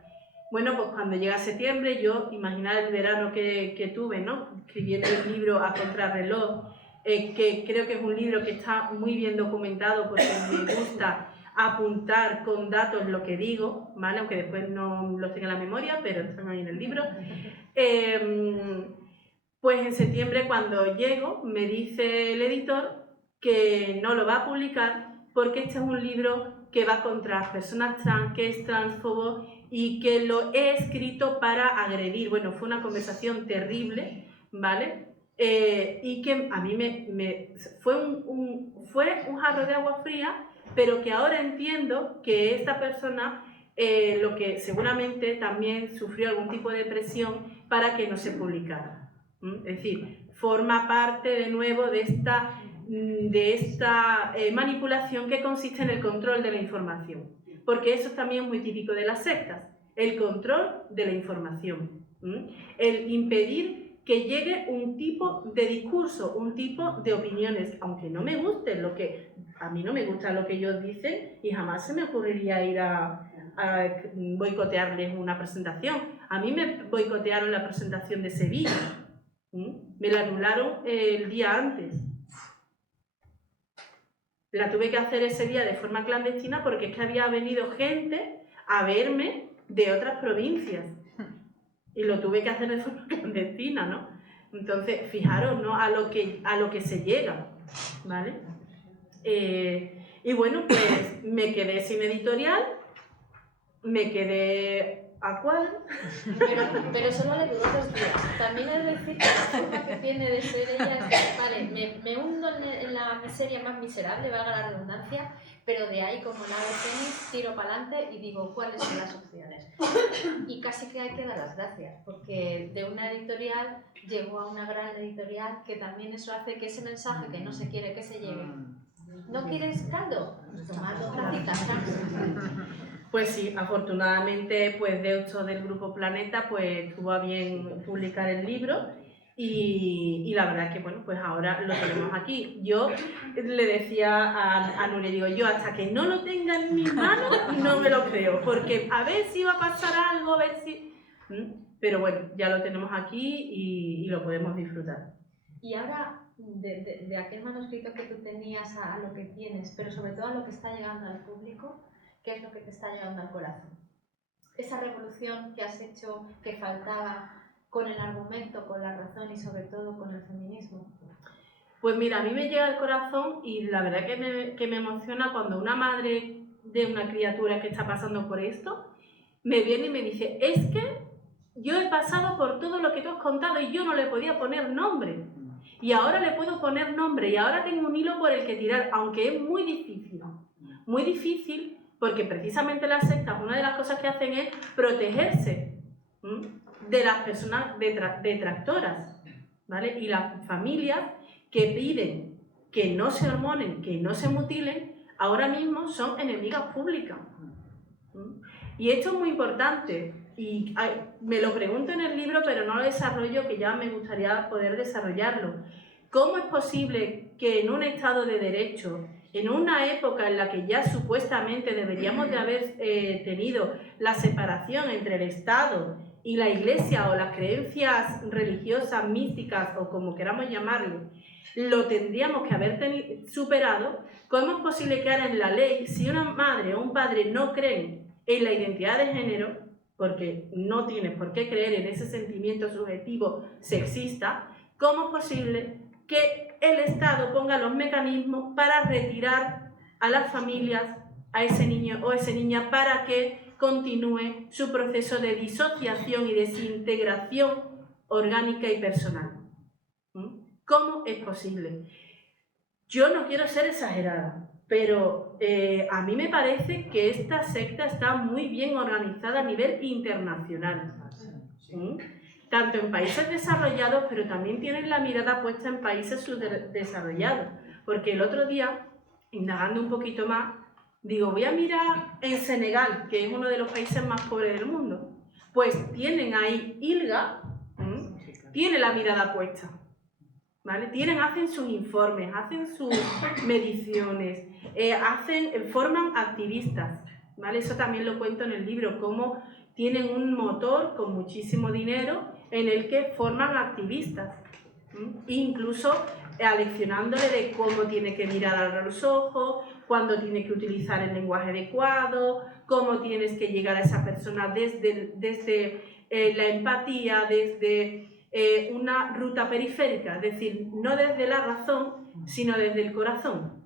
Bueno, pues cuando llega septiembre, yo, imaginar el verano que tuve, ¿no?, escribiendo el libro a contrarreloj, que creo que es un libro que está muy bien documentado porque me gusta apuntar con datos lo que digo, ¿vale? Aunque después no los tenga en la memoria, pero están ahí en el libro. Pues en septiembre, cuando llego, me dice el editor que no lo va a publicar porque este es un libro que va contra personas trans, que es transfobo y que lo he escrito para agredir. Bueno, fue una conversación terrible, ¿vale? Y que a mí fue un jarro de agua fría, pero que ahora entiendo que esta persona lo que seguramente también sufrió algún tipo de presión para que no se publicara. Es decir, forma parte de nuevo de esta manipulación que consiste en el control de la información, porque eso también es muy típico de las sectas, el control de la información, el impedir que llegue un tipo de discurso, un tipo de opiniones, aunque no me guste a mí no me gusta lo que ellos dicen y jamás se me ocurriría ir a boicotearles una presentación. A mí me boicotearon la presentación de Sevilla, me la anularon el día antes. La tuve que hacer ese día de forma clandestina porque es que había venido gente a verme de otras provincias y lo tuve que hacer de forma clandestina, ¿no? Entonces, fijaros, ¿no?, a lo que se llega, ¿vale? Y bueno, pues me quedé sin editorial, me quedé a cuadro. Pero solo le duró 2 días. También es decir que la forma que tiene de ser ella es que, vale, me hundo en la miseria más miserable, valga la redundancia, pero de ahí, como la de tenis, tiro para adelante y digo cuáles son las opciones. Y casi que hay que dar las gracias, porque de una editorial llegó a una gran editorial, que también eso hace que ese mensaje que no se quiere que se lleve. ¿No quieres caldo? Tomad 2 tacitas. Pues sí, afortunadamente, pues Deusto del Grupo Planeta pues tuvo a bien publicar el libro Y la verdad es que, bueno, pues ahora lo tenemos aquí. Yo le decía a Nuria, digo, yo hasta que no lo tenga en mis manos no me lo creo, porque a ver si va a pasar algo, a ver si... Pero bueno, ya lo tenemos aquí y lo podemos disfrutar. Y ahora, de aquel manuscrito que tú tenías a lo que tienes, pero sobre todo a lo que está llegando al público, ¿qué es lo que te está llegando al corazón? Esa revolución que has hecho, que faltaba, con el argumento, con la razón y sobre todo con el feminismo. Pues mira, a mí me llega al corazón y la verdad que me emociona cuando una madre de una criatura que está pasando por esto me viene y me dice, es que yo he pasado por todo lo que tú has contado y yo no le podía poner nombre. Y ahora le puedo poner nombre y ahora tengo un hilo por el que tirar, aunque es muy difícil. Muy difícil porque precisamente las sectas, una de las cosas que hacen es protegerse de las personas detractoras, ¿vale? Y las familias que piden que no se hormonen, que no se mutilen, ahora mismo son enemigas públicas. Y esto es muy importante. Y me lo pregunto en el libro, pero no lo desarrollo, que ya me gustaría poder desarrollarlo. ¿Cómo es posible que en un Estado de Derecho, en una época en la que ya supuestamente deberíamos de haber tenido la separación entre el Estado y la Iglesia o las creencias religiosas, místicas o como queramos llamarle, lo tendríamos que haber superado? ¿Cómo es posible que ahora en la ley, si una madre o un padre no creen en la identidad de género, porque no tienes por qué creer en ese sentimiento subjetivo sexista, cómo es posible que el Estado ponga los mecanismos para retirar a las familias, a ese niño o esa niña, para que continúe su proceso de disociación y desintegración orgánica y personal? ¿Cómo es posible? Yo no quiero ser exagerada, pero a mí me parece que esta secta está muy bien organizada a nivel internacional. Tanto en países desarrollados, pero también tienen la mirada puesta en países subdesarrollados. Porque el otro día, indagando un poquito más, digo, voy a mirar en Senegal, que es uno de los países más pobres del mundo. Pues tienen ahí ILGA, tiene la mirada puesta, ¿vale? Hacen sus informes, hacen sus mediciones, forman activistas, ¿vale? Eso también lo cuento en el libro, cómo tienen un motor con muchísimo dinero en el que forman activistas, incluso aleccionándole de cómo tiene que mirar a los ojos, cuándo tiene que utilizar el lenguaje adecuado, cómo tienes que llegar a esa persona desde la empatía, desde una ruta periférica, es decir, no desde la razón, sino desde el corazón.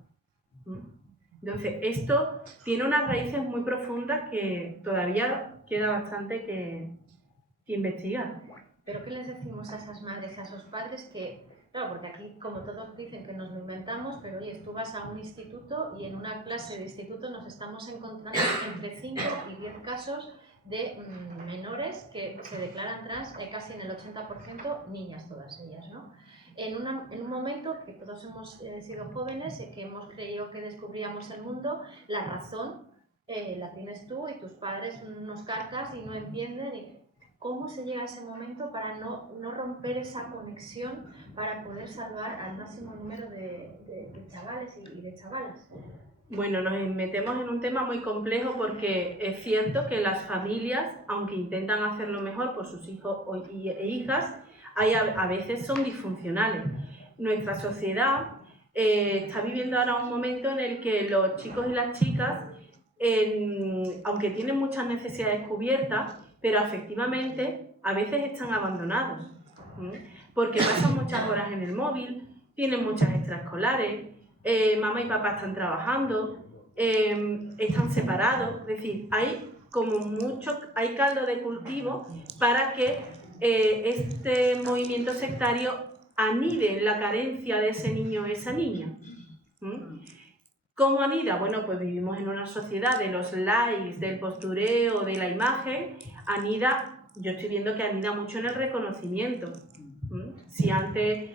Entonces, esto tiene unas raíces muy profundas que todavía queda bastante que investigar. ¿Pero qué les decimos a esas madres, a esos padres que, claro, porque aquí como todos dicen que nos lo inventamos, pero oye, tú vas a un instituto y en una clase de instituto nos estamos encontrando entre 5 y 10 casos de menores que se declaran trans, casi en el 80% niñas todas ellas, ¿no? En un momento que todos hemos sido jóvenes y que hemos creído que descubríamos el mundo, la razón la tienes tú y tus padres nos carcas y no entienden. ¿Cómo se llega a ese momento para no romper esa conexión para poder salvar al máximo número de chavales y de chavalas? Bueno, nos metemos en un tema muy complejo porque es cierto que las familias, aunque intentan hacerlo mejor por sus hijos e hijas, a veces son disfuncionales. Nuestra sociedad está viviendo ahora un momento en el que los chicos y las chicas, aunque tienen muchas necesidades cubiertas, pero afectivamente a veces están abandonados, porque pasan muchas horas en el móvil, tienen muchas extraescolares, mamá y papá están trabajando, están separados, es decir, hay caldo de cultivo para que este movimiento sectario anide en la carencia de ese niño o esa niña. ¿Cómo anida? Bueno, pues vivimos en una sociedad de los likes, del postureo, de la imagen. Yo estoy viendo que anida mucho en el reconocimiento. Si antes,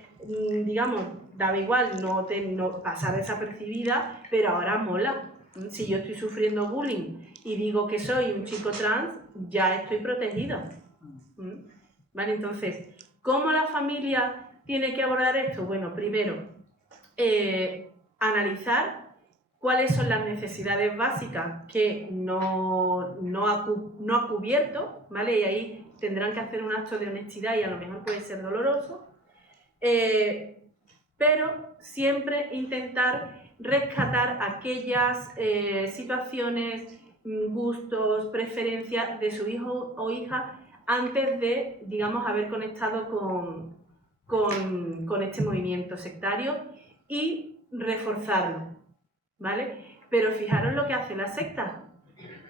digamos, daba igual no pasar desapercibida, pero ahora mola. Si yo estoy sufriendo bullying y digo que soy un chico trans, ya estoy protegida. ¿Vale? Entonces, ¿Cómo la familia tiene que abordar esto? Bueno, primero, analizar cuáles son las necesidades básicas que no ha cubierto, ¿vale? Y ahí tendrán que hacer un acto de honestidad y a lo mejor puede ser doloroso, pero siempre intentar rescatar aquellas situaciones, gustos, preferencias de su hijo o hija antes de, digamos, haber conectado con este movimiento sectario y reforzarlo, ¿vale? Pero fijaros lo que hace la secta.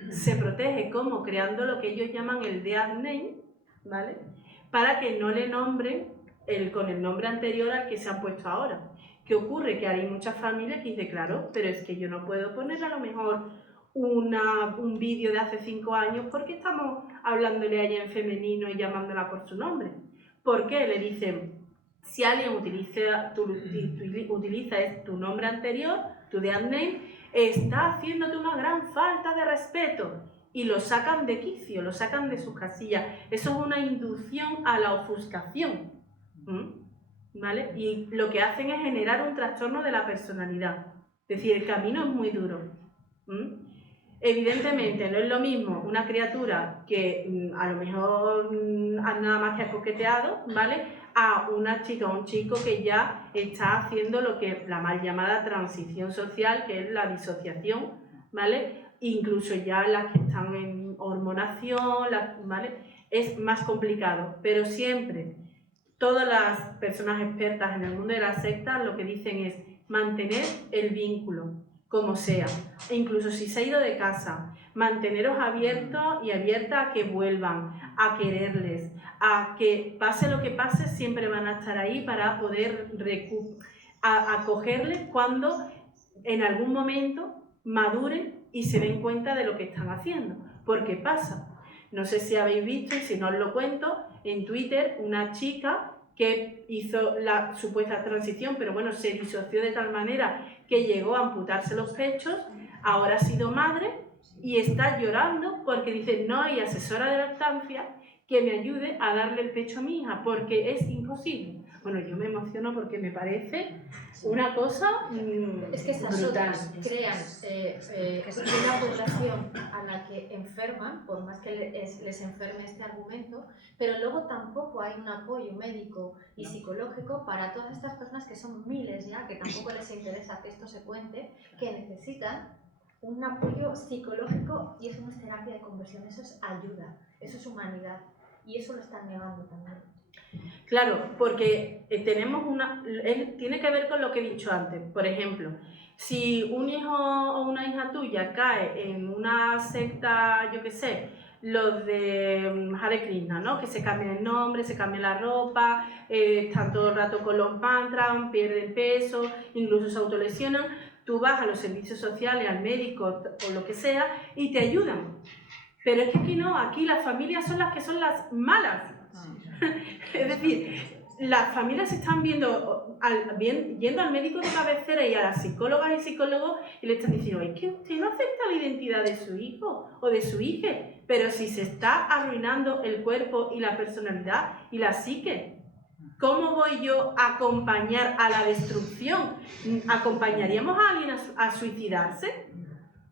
Se protege como creando lo que ellos llaman el dead name, ¿vale? Para que no le nombren con el nombre anterior al que se han puesto ahora. ¿Qué ocurre? Que hay muchas familias que dicen, claro, pero es que yo no puedo poner a lo mejor un vídeo de hace 5 años porque estamos hablándole a ella en femenino y llamándola por su nombre. ¿Por qué? Le dicen, si alguien utiliza tu nombre anterior, tu dead name, está haciéndote una gran falta de respeto. Y lo sacan de quicio, lo sacan de sus casillas. Eso es una inducción a la ofuscación, ¿vale? Y lo que hacen es generar un trastorno de la personalidad. Es decir, el camino es muy duro. Evidentemente, no es lo mismo una criatura que a lo mejor nada más que ha coqueteado, ¿vale? A una chica o un chico que ya está haciendo lo que la mal llamada transición social, que es la disociación, ¿vale? Incluso ya las que están en hormonación, ¿vale? Es más complicado, pero siempre todas las personas expertas en el mundo de la secta lo que dicen es mantener el vínculo, como sea, e incluso si se ha ido de casa, manteneros abiertos y abiertas a que vuelvan, a quererles, a que pase lo que pase, siempre van a estar ahí para poder acogerles cuando en algún momento maduren y se den cuenta de lo que están haciendo. Porque pasa, no sé si habéis visto, y si no os lo cuento, en Twitter una chica que hizo la supuesta transición, pero bueno, se disoció de tal manera que llegó a amputarse los pechos, ahora ha sido madre y está llorando porque dice, no hay asesora de lactancia que me ayude a darle el pecho a mi hija, porque es imposible. Bueno, yo me emociono porque me parece una cosa Es que esas brutal. otras crean una población a la que enferman, por más que les enferme este argumento, pero luego tampoco hay un apoyo médico y psicológico para todas estas personas, que son miles ya, que tampoco les interesa que esto se cuente, que necesitan un apoyo psicológico, y eso no es terapia de conversión, eso es ayuda, eso es humanidad, y eso lo están negando también. Claro, porque tenemos tiene que ver con lo que he dicho antes. Por ejemplo, si un hijo o una hija tuya cae en una secta, yo qué sé, los de Hare Krishna, ¿no? Que se cambian el nombre, se cambian la ropa, están todo el rato con los mantras, pierden peso, incluso se autolesionan, tú vas a los servicios sociales, al médico o lo que sea y te ayudan. Pero es que aquí no, aquí las familias son las que son las malas. Es decir, las familias están yendo al médico de cabecera y a las psicólogas y psicólogos y le están diciendo, es que usted no acepta la identidad de su hijo o de su hija, pero si se está arruinando el cuerpo y la personalidad y la psique, ¿cómo voy yo a acompañar a la destrucción? ¿Acompañaríamos a alguien a suicidarse?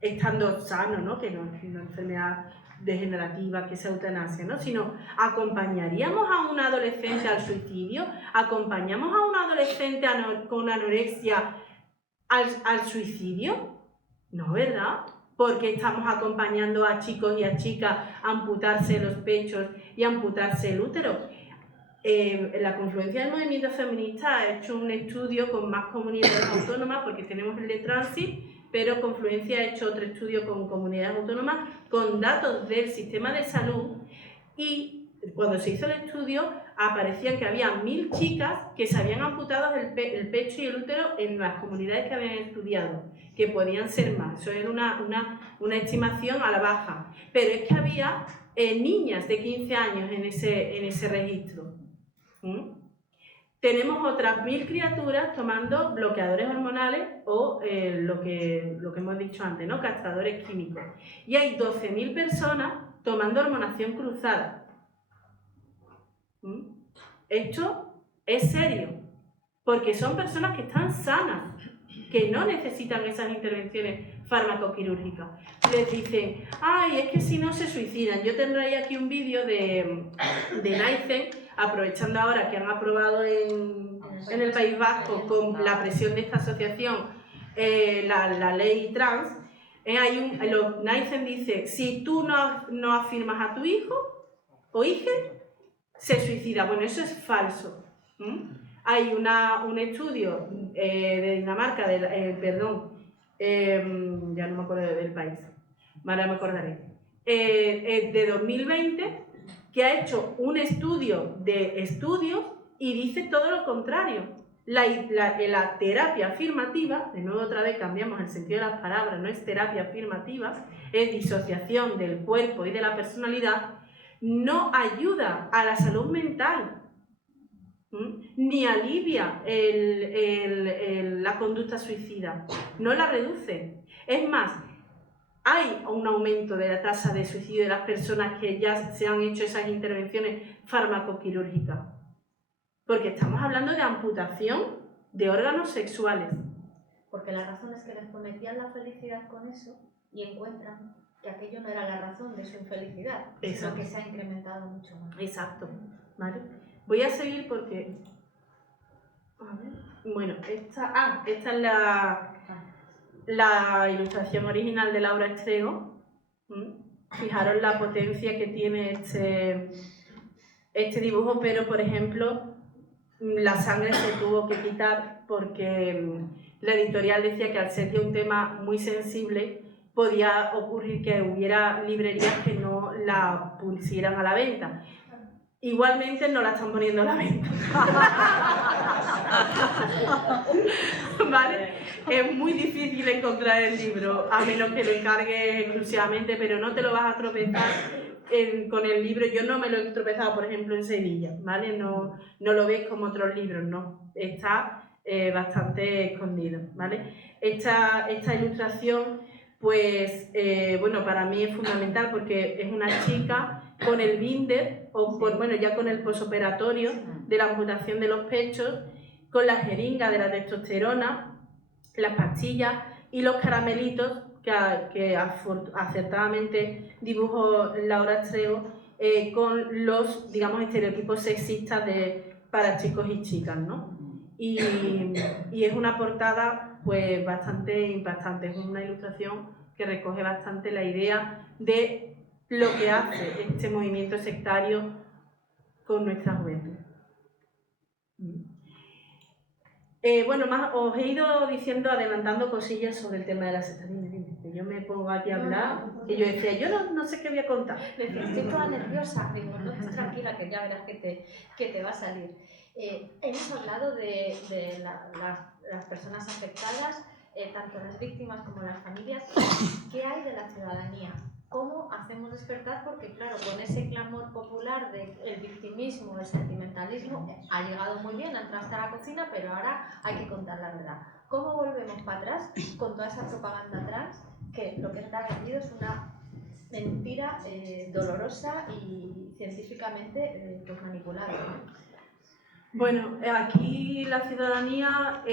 Estando sano, ¿no? Que no es una enfermedad degenerativa, que sea eutanasia, ¿no? Sino, ¿acompañaríamos a un adolescente al suicidio? ¿Acompañamos a un adolescente con anorexia al suicidio? No, ¿verdad? Porque estamos acompañando a chicos y a chicas a amputarse los pechos y a amputarse el útero. La confluencia del movimiento feminista ha hecho un estudio con más comunidades autónomas, porque tenemos el de Transit, pero Confluencia ha hecho otro estudio con comunidades autónomas con datos del sistema de salud, y cuando se hizo el estudio aparecía que había 1000 chicas que se habían amputado el pecho y el útero en las comunidades que habían estudiado, que podían ser más, eso era una estimación a la baja, pero es que había niñas de 15 años en ese registro. Tenemos otras 1000 criaturas tomando bloqueadores hormonales o lo que hemos dicho antes, ¿no? Castradores químicos. Y hay 12.000 personas tomando hormonación cruzada. esto es serio, porque son personas que están sanas, que no necesitan esas intervenciones farmacoquirúrgicas. Les dicen, ay, es que si no se suicidan. Yo tendré aquí un vídeo de NICEN, aprovechando ahora que han aprobado en el País Vasco, con la presión de esta asociación, la ley trans. NICEN dice, si tú no afirmas a tu hijo o hija, se suicida. Bueno, eso es falso. Hay un estudio de Dinamarca, ya no me acuerdo del país, ahora me acordaré, de 2020, que ha hecho un estudio de estudios y dice todo lo contrario. La terapia afirmativa, de nuevo otra vez cambiamos el sentido de las palabras, no es terapia afirmativa, es disociación del cuerpo y de la personalidad, no ayuda a la salud mental, ni alivia la conducta suicida, no la reduce. Es más, hay un aumento de la tasa de suicidio de las personas que ya se han hecho esas intervenciones farmacoquirúrgicas, porque estamos hablando de amputación de órganos sexuales. Porque la razón es que les prometían la felicidad con eso y encuentran que aquello no era la razón de su infelicidad, sino que se ha incrementado mucho más. Exacto. ¿Vale? Voy a seguir porque... A ver. Bueno, esta es la ilustración original de Laura Estrego. Fijaros la potencia que tiene este dibujo, pero por ejemplo la sangre se tuvo que quitar porque la editorial decía que al ser de un tema muy sensible podía ocurrir que hubiera librerías que no la pusieran a la venta. Igualmente no la están poniendo a la venta. ¿Vale? Es muy difícil encontrar el libro, a menos que lo encargues exclusivamente, pero no te lo vas a tropezar con el libro. Yo no me lo he tropezado, por ejemplo, en Sevilla, ¿vale? No lo ves como otros libros, no. Está bastante escondido, ¿vale? Esta ilustración, pues, bueno, para mí es fundamental porque es una chica con el binder, ya con el posoperatorio de la amputación de los pechos, con la jeringa de la testosterona, las pastillas y los caramelitos que acertadamente dibujó Laura Estrego con los, digamos, estereotipos sexistas para chicos y chicas, ¿no? Y es una portada pues bastante impactante, es una ilustración que recoge bastante la idea de lo que hace este movimiento sectario con nuestra juventud. Bueno, os he ido adelantando cosillas sobre el tema de la sectarismo. Que yo me pongo aquí a hablar, y yo decía, yo no sé qué voy a contar. Decía, estoy toda nerviosa. Digo, no, pues tranquila, que ya verás que te va a salir. Hemos hablado de las personas afectadas, tanto las víctimas como las familias. ¿Qué hay de la ciudadanía? ¿Cómo hacemos despertar? Porque claro, con ese clamor popular del victimismo, el sentimentalismo, ha llegado muy bien, ha entrado hasta la cocina, pero ahora hay que contar la verdad. ¿Cómo volvemos para atrás con toda esa propaganda trans, que lo que está vendido es una mentira dolorosa y científicamente pues manipulada, ¿no? Bueno, aquí la ciudadanía,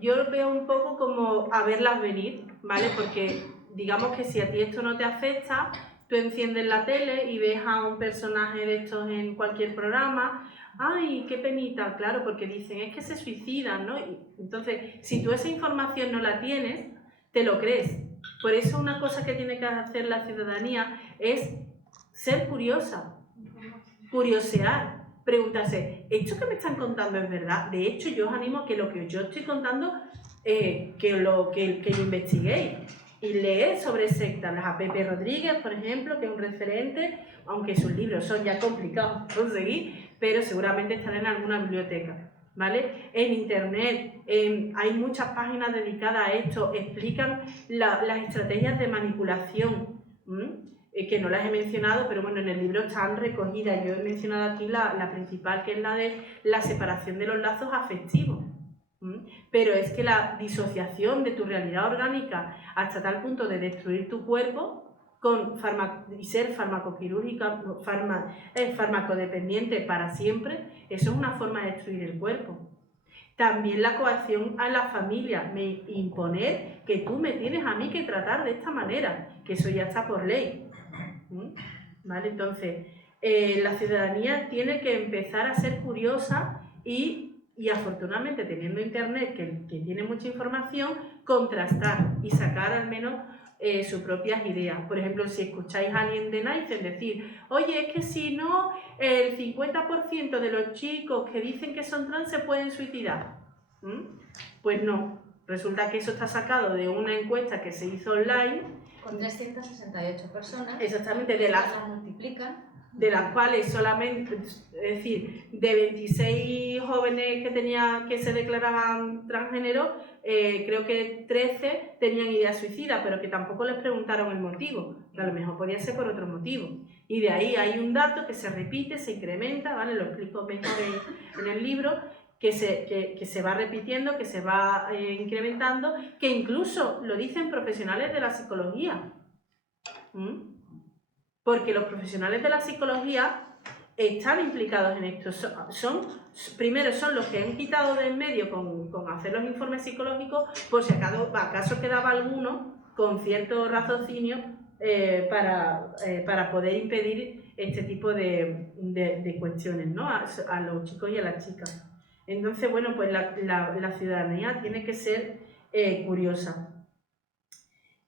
yo lo veo un poco como a verlas venir, ¿vale? Porque digamos que si a ti esto no te afecta, tú enciendes la tele y ves a un personaje de estos en cualquier programa, ¡ay, qué penita! Claro, porque dicen, es que se suicidan, ¿no? Y entonces, si tú esa información no la tienes, te lo crees. Por eso una cosa que tiene que hacer la ciudadanía es ser curiosa, curiosear, preguntarse, ¿esto que me están contando es verdad? De hecho, yo os animo a que lo que yo estoy contando, que lo investiguéis. Y leer sobre sectas, las A.P.P. Rodríguez, por ejemplo, que es un referente, aunque sus libros son ya complicados de conseguir, pero seguramente están en alguna biblioteca, ¿vale? En internet hay muchas páginas dedicadas a esto, explican las estrategias de manipulación, que no las he mencionado, pero bueno, en el libro están recogidas. Yo he mencionado aquí la principal, que es la de la separación de los lazos afectivos. Pero es que la disociación de tu realidad orgánica hasta tal punto de destruir tu cuerpo y ser farmacodependiente para siempre, eso es una forma de destruir el cuerpo. También la coacción a la familia, imponer que tú me tienes a mí que tratar de esta manera, que eso ya está por ley. ¿Vale? Entonces, la ciudadanía tiene que empezar a ser curiosa y afortunadamente, teniendo internet que tiene mucha información, contrastar y sacar al menos sus propias ideas. Por ejemplo, si escucháis a alguien de Nice decir, oye, es que si no, el 50% de los chicos que dicen que son trans se pueden suicidar. Pues no, resulta que eso está sacado de una encuesta que se hizo online. Con 368 personas. Exactamente, las multiplican. De las cuales solamente, es decir, de 26 jóvenes que se declaraban transgénero, creo que 13 tenían idea suicida, pero que tampoco les preguntaron el motivo, que a lo mejor podía ser por otro motivo. Y de ahí hay un dato que se repite, se incrementa, ¿vale? Lo explico mejor en el libro, que se va repitiendo, que se va incrementando, que incluso lo dicen profesionales de la psicología. Porque los profesionales de la psicología están implicados en esto. Primero son los que han quitado de en medio con hacer los informes psicológicos, por si acaso quedaba alguno con cierto raciocinio para poder impedir este tipo de cuestiones, ¿no? a los chicos y a las chicas. Entonces, bueno, pues la ciudadanía tiene que ser curiosa.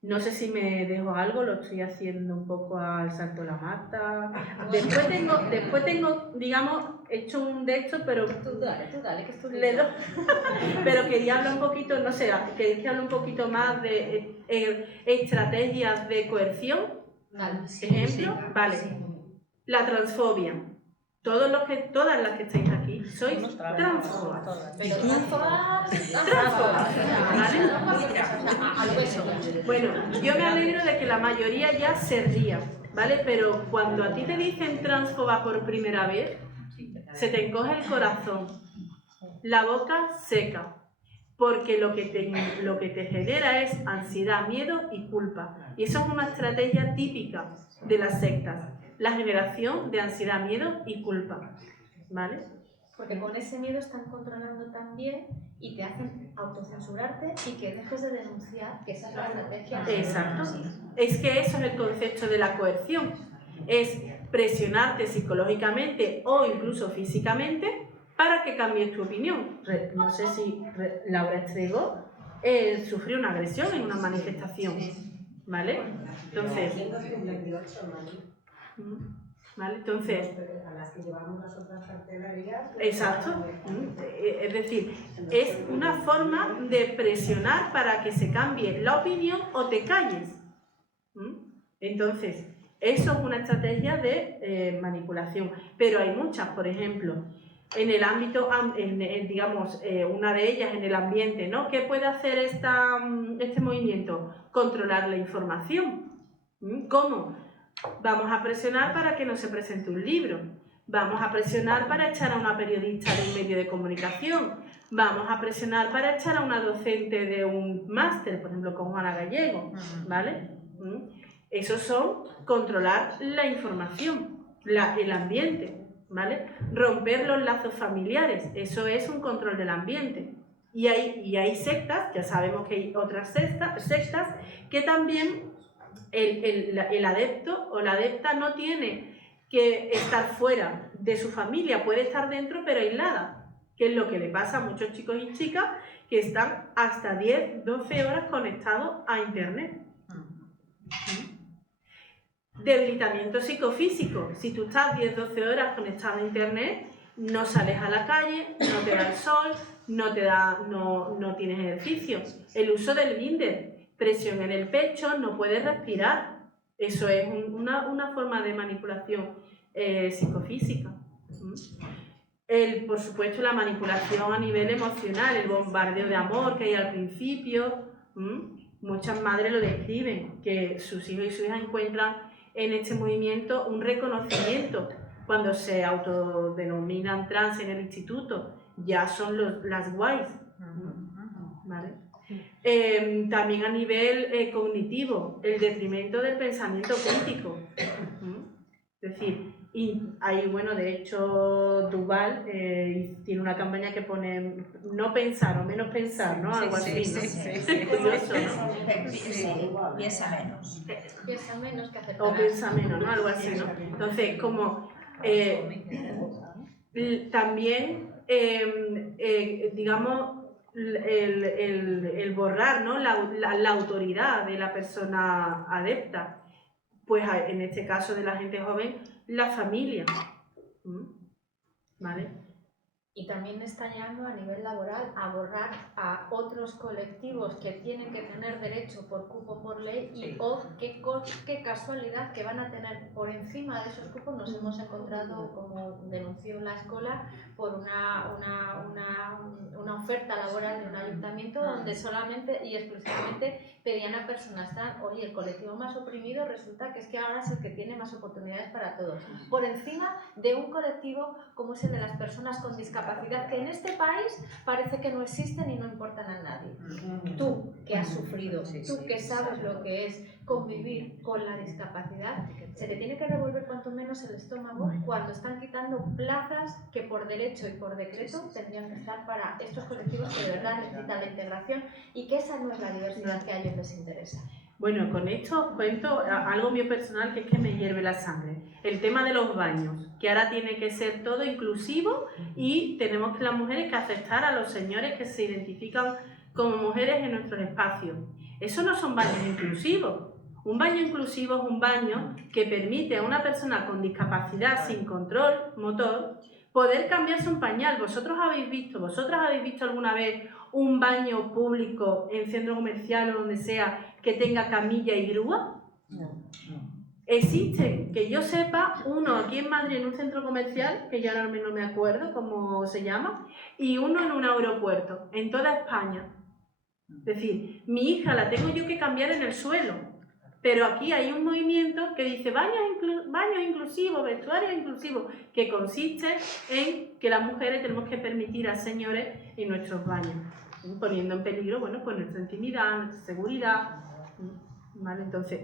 No sé si me dejo algo, lo estoy haciendo un poco al salto a la mata. Después tengo, digamos, hecho un de estos, pero... Tú dale, que es tu Pero quería hablar un poquito, no sé, queréis que hable un poquito más de estrategias de coerción. ¿Ejemplo? Vale. La transfobia. Todas las que estáis aquí sois transfobas. Pero transfobas. ¿Vale? Bueno, yo me alegro de que la mayoría ya se ría, ¿vale? Pero cuando a ti te dicen transfoba por primera vez, se te encoge el corazón, la boca seca, porque lo que te genera es ansiedad, miedo y culpa. Y eso es una estrategia típica de las sectas. La generación de ansiedad, miedo y culpa, ¿vale? Porque con ese miedo están controlando también y te hacen autocensurarte y que dejes de denunciar, que esa es la estrategia. Exacto. Es que eso es el concepto de la coerción. Es presionarte psicológicamente o incluso físicamente para que cambies tu opinión. No sé si Laura Estrego sufrió una agresión en una manifestación, ¿vale? Entonces... ¿Vale? Entonces, a las que llevamos las otras cartelerías. exacto. Es decir, es una forma de presionar para que se cambie la opinión o te calles. Entonces, eso es una estrategia de manipulación. Pero hay muchas, por ejemplo, en el ámbito, digamos, una de ellas en el ambiente, ¿no? ¿Qué puede hacer este movimiento? Controlar la información. ¿Cómo? Vamos a presionar para que no se presente un libro. Vamos a presionar para echar a una periodista de un medio de comunicación. Vamos a presionar para echar a una docente de un máster, por ejemplo, con Juana Gallego, ¿vale? Esos son controlar la información, el ambiente, ¿vale? Romper los lazos familiares, eso es un control del ambiente. Y hay sectas, ya sabemos que hay otras sectas que también el adepto o la adepta no tiene que estar fuera de su familia, puede estar dentro pero aislada, que es lo que le pasa a muchos chicos y chicas que están hasta 10, 12 horas conectados a internet. Debilitamiento psicofísico. Si tú estás 10, 12 horas conectado a internet, no sales a la calle, no te da el sol, no tienes ejercicio. El uso del binder, presión en el pecho, no puedes respirar. Eso es una forma de manipulación psicofísica. Por supuesto, la manipulación a nivel emocional, el bombardeo de amor que hay al principio. Muchas madres lo describen, que sus hijos y sus hijas encuentran en este movimiento un reconocimiento. Cuando se autodenominan trans en el instituto, ya son las guays. ¿Vale? También a nivel cognitivo, el detrimento del pensamiento crítico. Es decir, y ahí, bueno, de hecho, Duval tiene una campaña que pone no pensar o menos pensar, ¿no? Algo así, ¿no? Curioso, ¿no? Piensa menos. Piensa menos que hacer. O piensa menos, ¿no? Algo así, ¿no? Entonces, como también, digamos, el borrar, ¿no? la autoridad de la persona adepta. Pues en este caso de la gente joven, la familia. ¿Vale? Y también está llegando a nivel laboral a borrar a otros colectivos que tienen que tener derecho por cupo por ley y qué casualidad que van a tener por encima de esos cupos. Nos hemos encontrado, como denunció la escuela, por una oferta laboral de un ayuntamiento donde solamente y exclusivamente pedían a personas trans. Oye, el colectivo más oprimido resulta que es que ahora es el que tiene más oportunidades para todos, por encima de un colectivo como es el de las personas con discapacidad, que en este país parece que no existen y no importan a nadie. Tú que has sufrido, tú que sabes lo que es convivir con la discapacidad, se te tiene que revolver cuanto menos el estómago cuando están quitando plazas que por derecho y por decreto tendrían que estar para estos colectivos que de verdad necesitan la integración y que esa no es la diversidad que a ellos les interesa. Bueno, con esto cuento algo mío personal que es que me hierve la sangre. El tema de los baños, que ahora tiene que ser todo inclusivo y tenemos que las mujeres que aceptar a los señores que se identifican como mujeres en nuestros espacios. Eso no son baños inclusivos. Un baño inclusivo es un baño que permite a una persona con discapacidad sin control motor poder cambiarse un pañal. ¿Vosotras habéis visto alguna vez un baño público en centro comercial o donde sea que tenga camilla y grúa? No. Existen, que yo sepa, uno aquí en Madrid en un centro comercial, que yo ahora no me acuerdo cómo se llama, y uno en un aeropuerto, en toda España. Es decir, mi hija la tengo yo que cambiar en el suelo, pero aquí hay un movimiento que dice baños inclusivos, vestuarios inclusivos, que consiste en que las mujeres tenemos que permitir a señores en nuestros baños, poniendo en peligro, bueno, pues nuestra intimidad, nuestra seguridad, ¿vale? Entonces,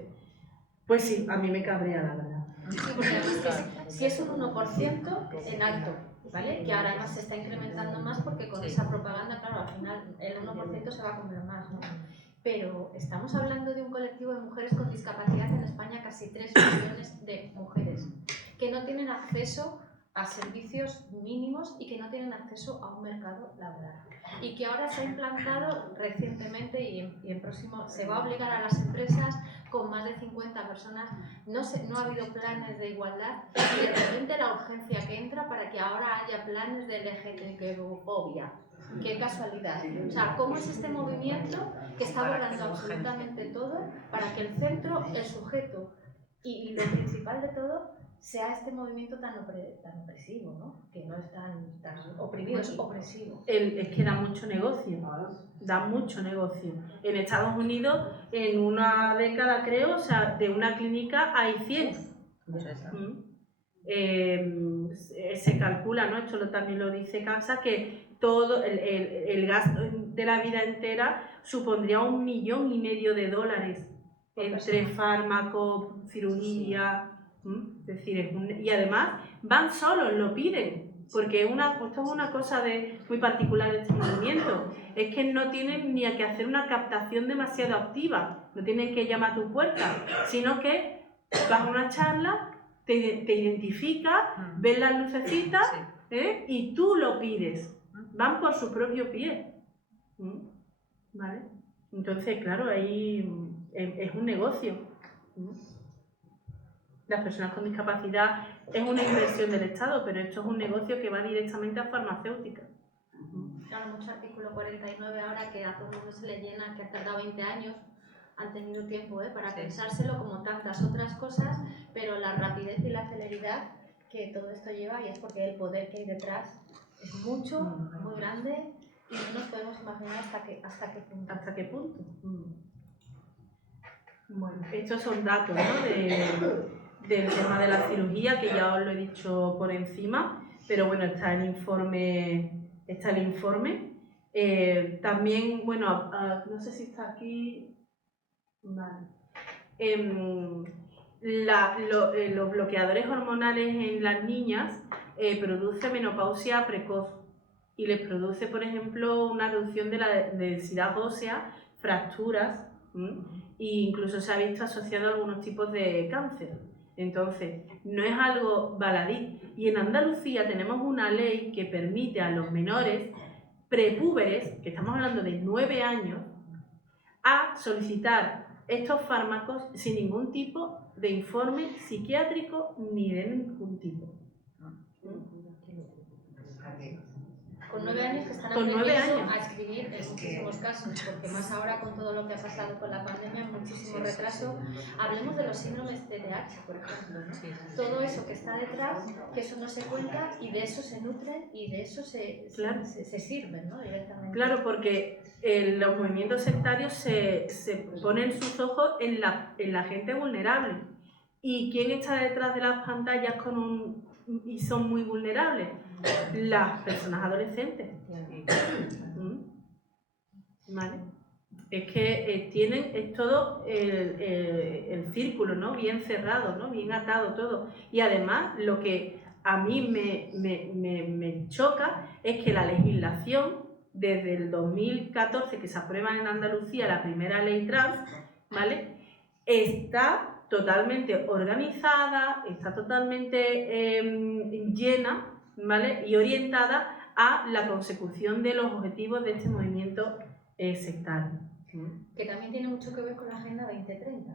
pues sí, a mí me cabrea, la verdad. Sí, porque además si es un 1% en alto, ¿vale? Que ahora además se está incrementando más porque con esa propaganda, claro, al final el 1% se va a comer más, ¿no? Pero estamos hablando de un colectivo de mujeres con discapacidad en España, casi 3 millones de mujeres, que no tienen acceso a servicios mínimos y que no tienen acceso a un mercado laboral. Y que ahora se ha implantado recientemente y en próximo se va a obligar a las empresas con más de 50 personas, no ha habido planes de igualdad y de repente la urgencia que entra para que ahora haya planes de LGTB-fobia. ¡Qué casualidad! O sea, ¿cómo es este movimiento que está borrando absolutamente todo para que el centro, el sujeto y lo principal de todo sea este movimiento tan opresivo, ¿no? Que no es tan oprimido, es opresivo. Es que da mucho negocio. En Estados Unidos, en una década creo, o sea, de una clínica hay 100. Se calcula, ¿no? Esto también lo dice Casa, que todo el gasto de la vida entera supondría $1,5 millones de dólares entre fármacos, cirugía. Es decir, y además van solos, lo piden, porque esto es una cosa muy particular de este movimiento, es que no tienen ni que hacer una captación demasiado activa, no tienen que llamar a tu puerta, sino que vas a una charla, te identificas, ves las lucecitas y tú lo pides, van por su propio pie, ¿vale? Entonces, claro, ahí es un negocio. Las personas con discapacidad es una inversión del Estado, pero esto es un negocio que va directamente a farmacéuticas. Claro, mucho artículo 49 ahora que a todo el mundo se le llena, que ha tardado 20 años, han tenido tiempo para pensárselo como tantas otras cosas, pero la rapidez y la celeridad que todo esto lleva, y es porque el poder que hay detrás es mucho, muy grande, y no nos podemos imaginar hasta qué punto. ¿Hasta qué punto? Bueno, estos son datos, ¿no? Del tema de la cirugía, que ya os lo he dicho por encima, pero bueno, está el informe También, bueno, no sé si está aquí. Vale. Los bloqueadores hormonales en las niñas produce menopausia precoz y les produce, por ejemplo, una reducción de la densidad ósea, fracturas, e incluso se ha visto asociado a algunos tipos de cáncer. Entonces, no es algo baladí. Y en Andalucía tenemos una ley que permite a los menores prepúberes, que estamos hablando de 9 años, a solicitar estos fármacos sin ningún tipo de informe psiquiátrico ni de ningún tipo. Con 9 años que están Con 9 aprendiendo años. a escribir en muchísimos casos, porque más ahora con todo lo que ha pasado con la pandemia, muchísimo retraso. Hablemos de los síndromes TDAH, por ejemplo, ¿no? Todo eso que está detrás, que eso no se cuenta y de eso se nutren y de eso se sirven, ¿no? Directamente. Claro, porque los movimientos sectarios se ponen sus ojos en la gente vulnerable. ¿Y quién está detrás de las pantallas y son muy vulnerables? Las personas adolescentes. ¿Vale? Es que es todo el círculo, ¿no? Bien cerrado, ¿no? Bien atado todo. Y además lo que a mí me choca es que la legislación, desde el 2014 que se aprueba en Andalucía la primera ley trans, ¿vale? Está totalmente organizada, está totalmente llena, ¿vale? Y orientada a la consecución de los objetivos de este movimiento sectario. Que también tiene mucho que ver con la Agenda 2030.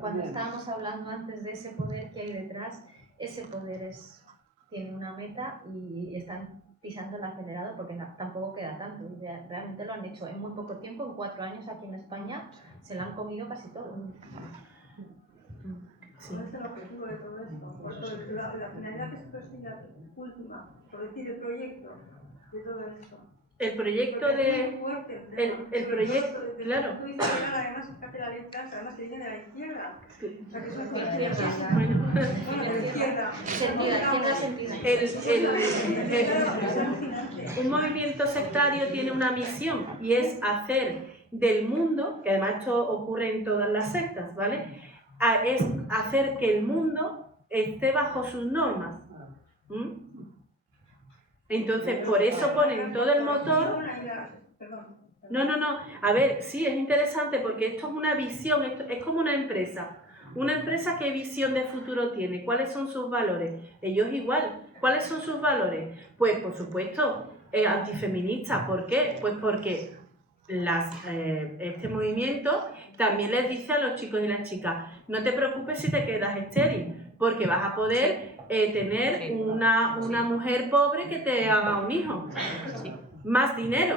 Cuando estábamos hablando antes de ese poder que hay detrás, ese poder tiene una meta y están pisando el acelerador porque tampoco queda tanto. Realmente lo han hecho en muy poco tiempo, en 4 años aquí en España, se lo han comido casi todo. ¿Cuál es el objetivo de todo esto? La finalidad que se persigue última, por decir, el proyecto de todo esto. El proyecto de... El proyecto, claro. Tú dices que además que hace la ley trans, además que viene de la izquierda. O sea, que es una Izquierda. bueno, de la izquierda. Un movimiento sectario tiene una misión y es hacer del mundo, que además esto ocurre en todas las sectas, ¿vale? Es hacer que el mundo esté bajo sus normas. Entonces, por eso ponen todo el motor. No. A ver, sí, es interesante porque esto es una visión, esto es como una empresa. Una empresa, ¿qué visión de futuro tiene? ¿Cuáles son sus valores? Ellos igual. ¿Cuáles son sus valores? Pues, por supuesto, antifeminista. ¿Por qué? Pues porque este movimiento también les dice a los chicos y las chicas: no te preocupes si te quedas estéril, porque vas a poder tener una mujer pobre que te haga un hijo. Más dinero,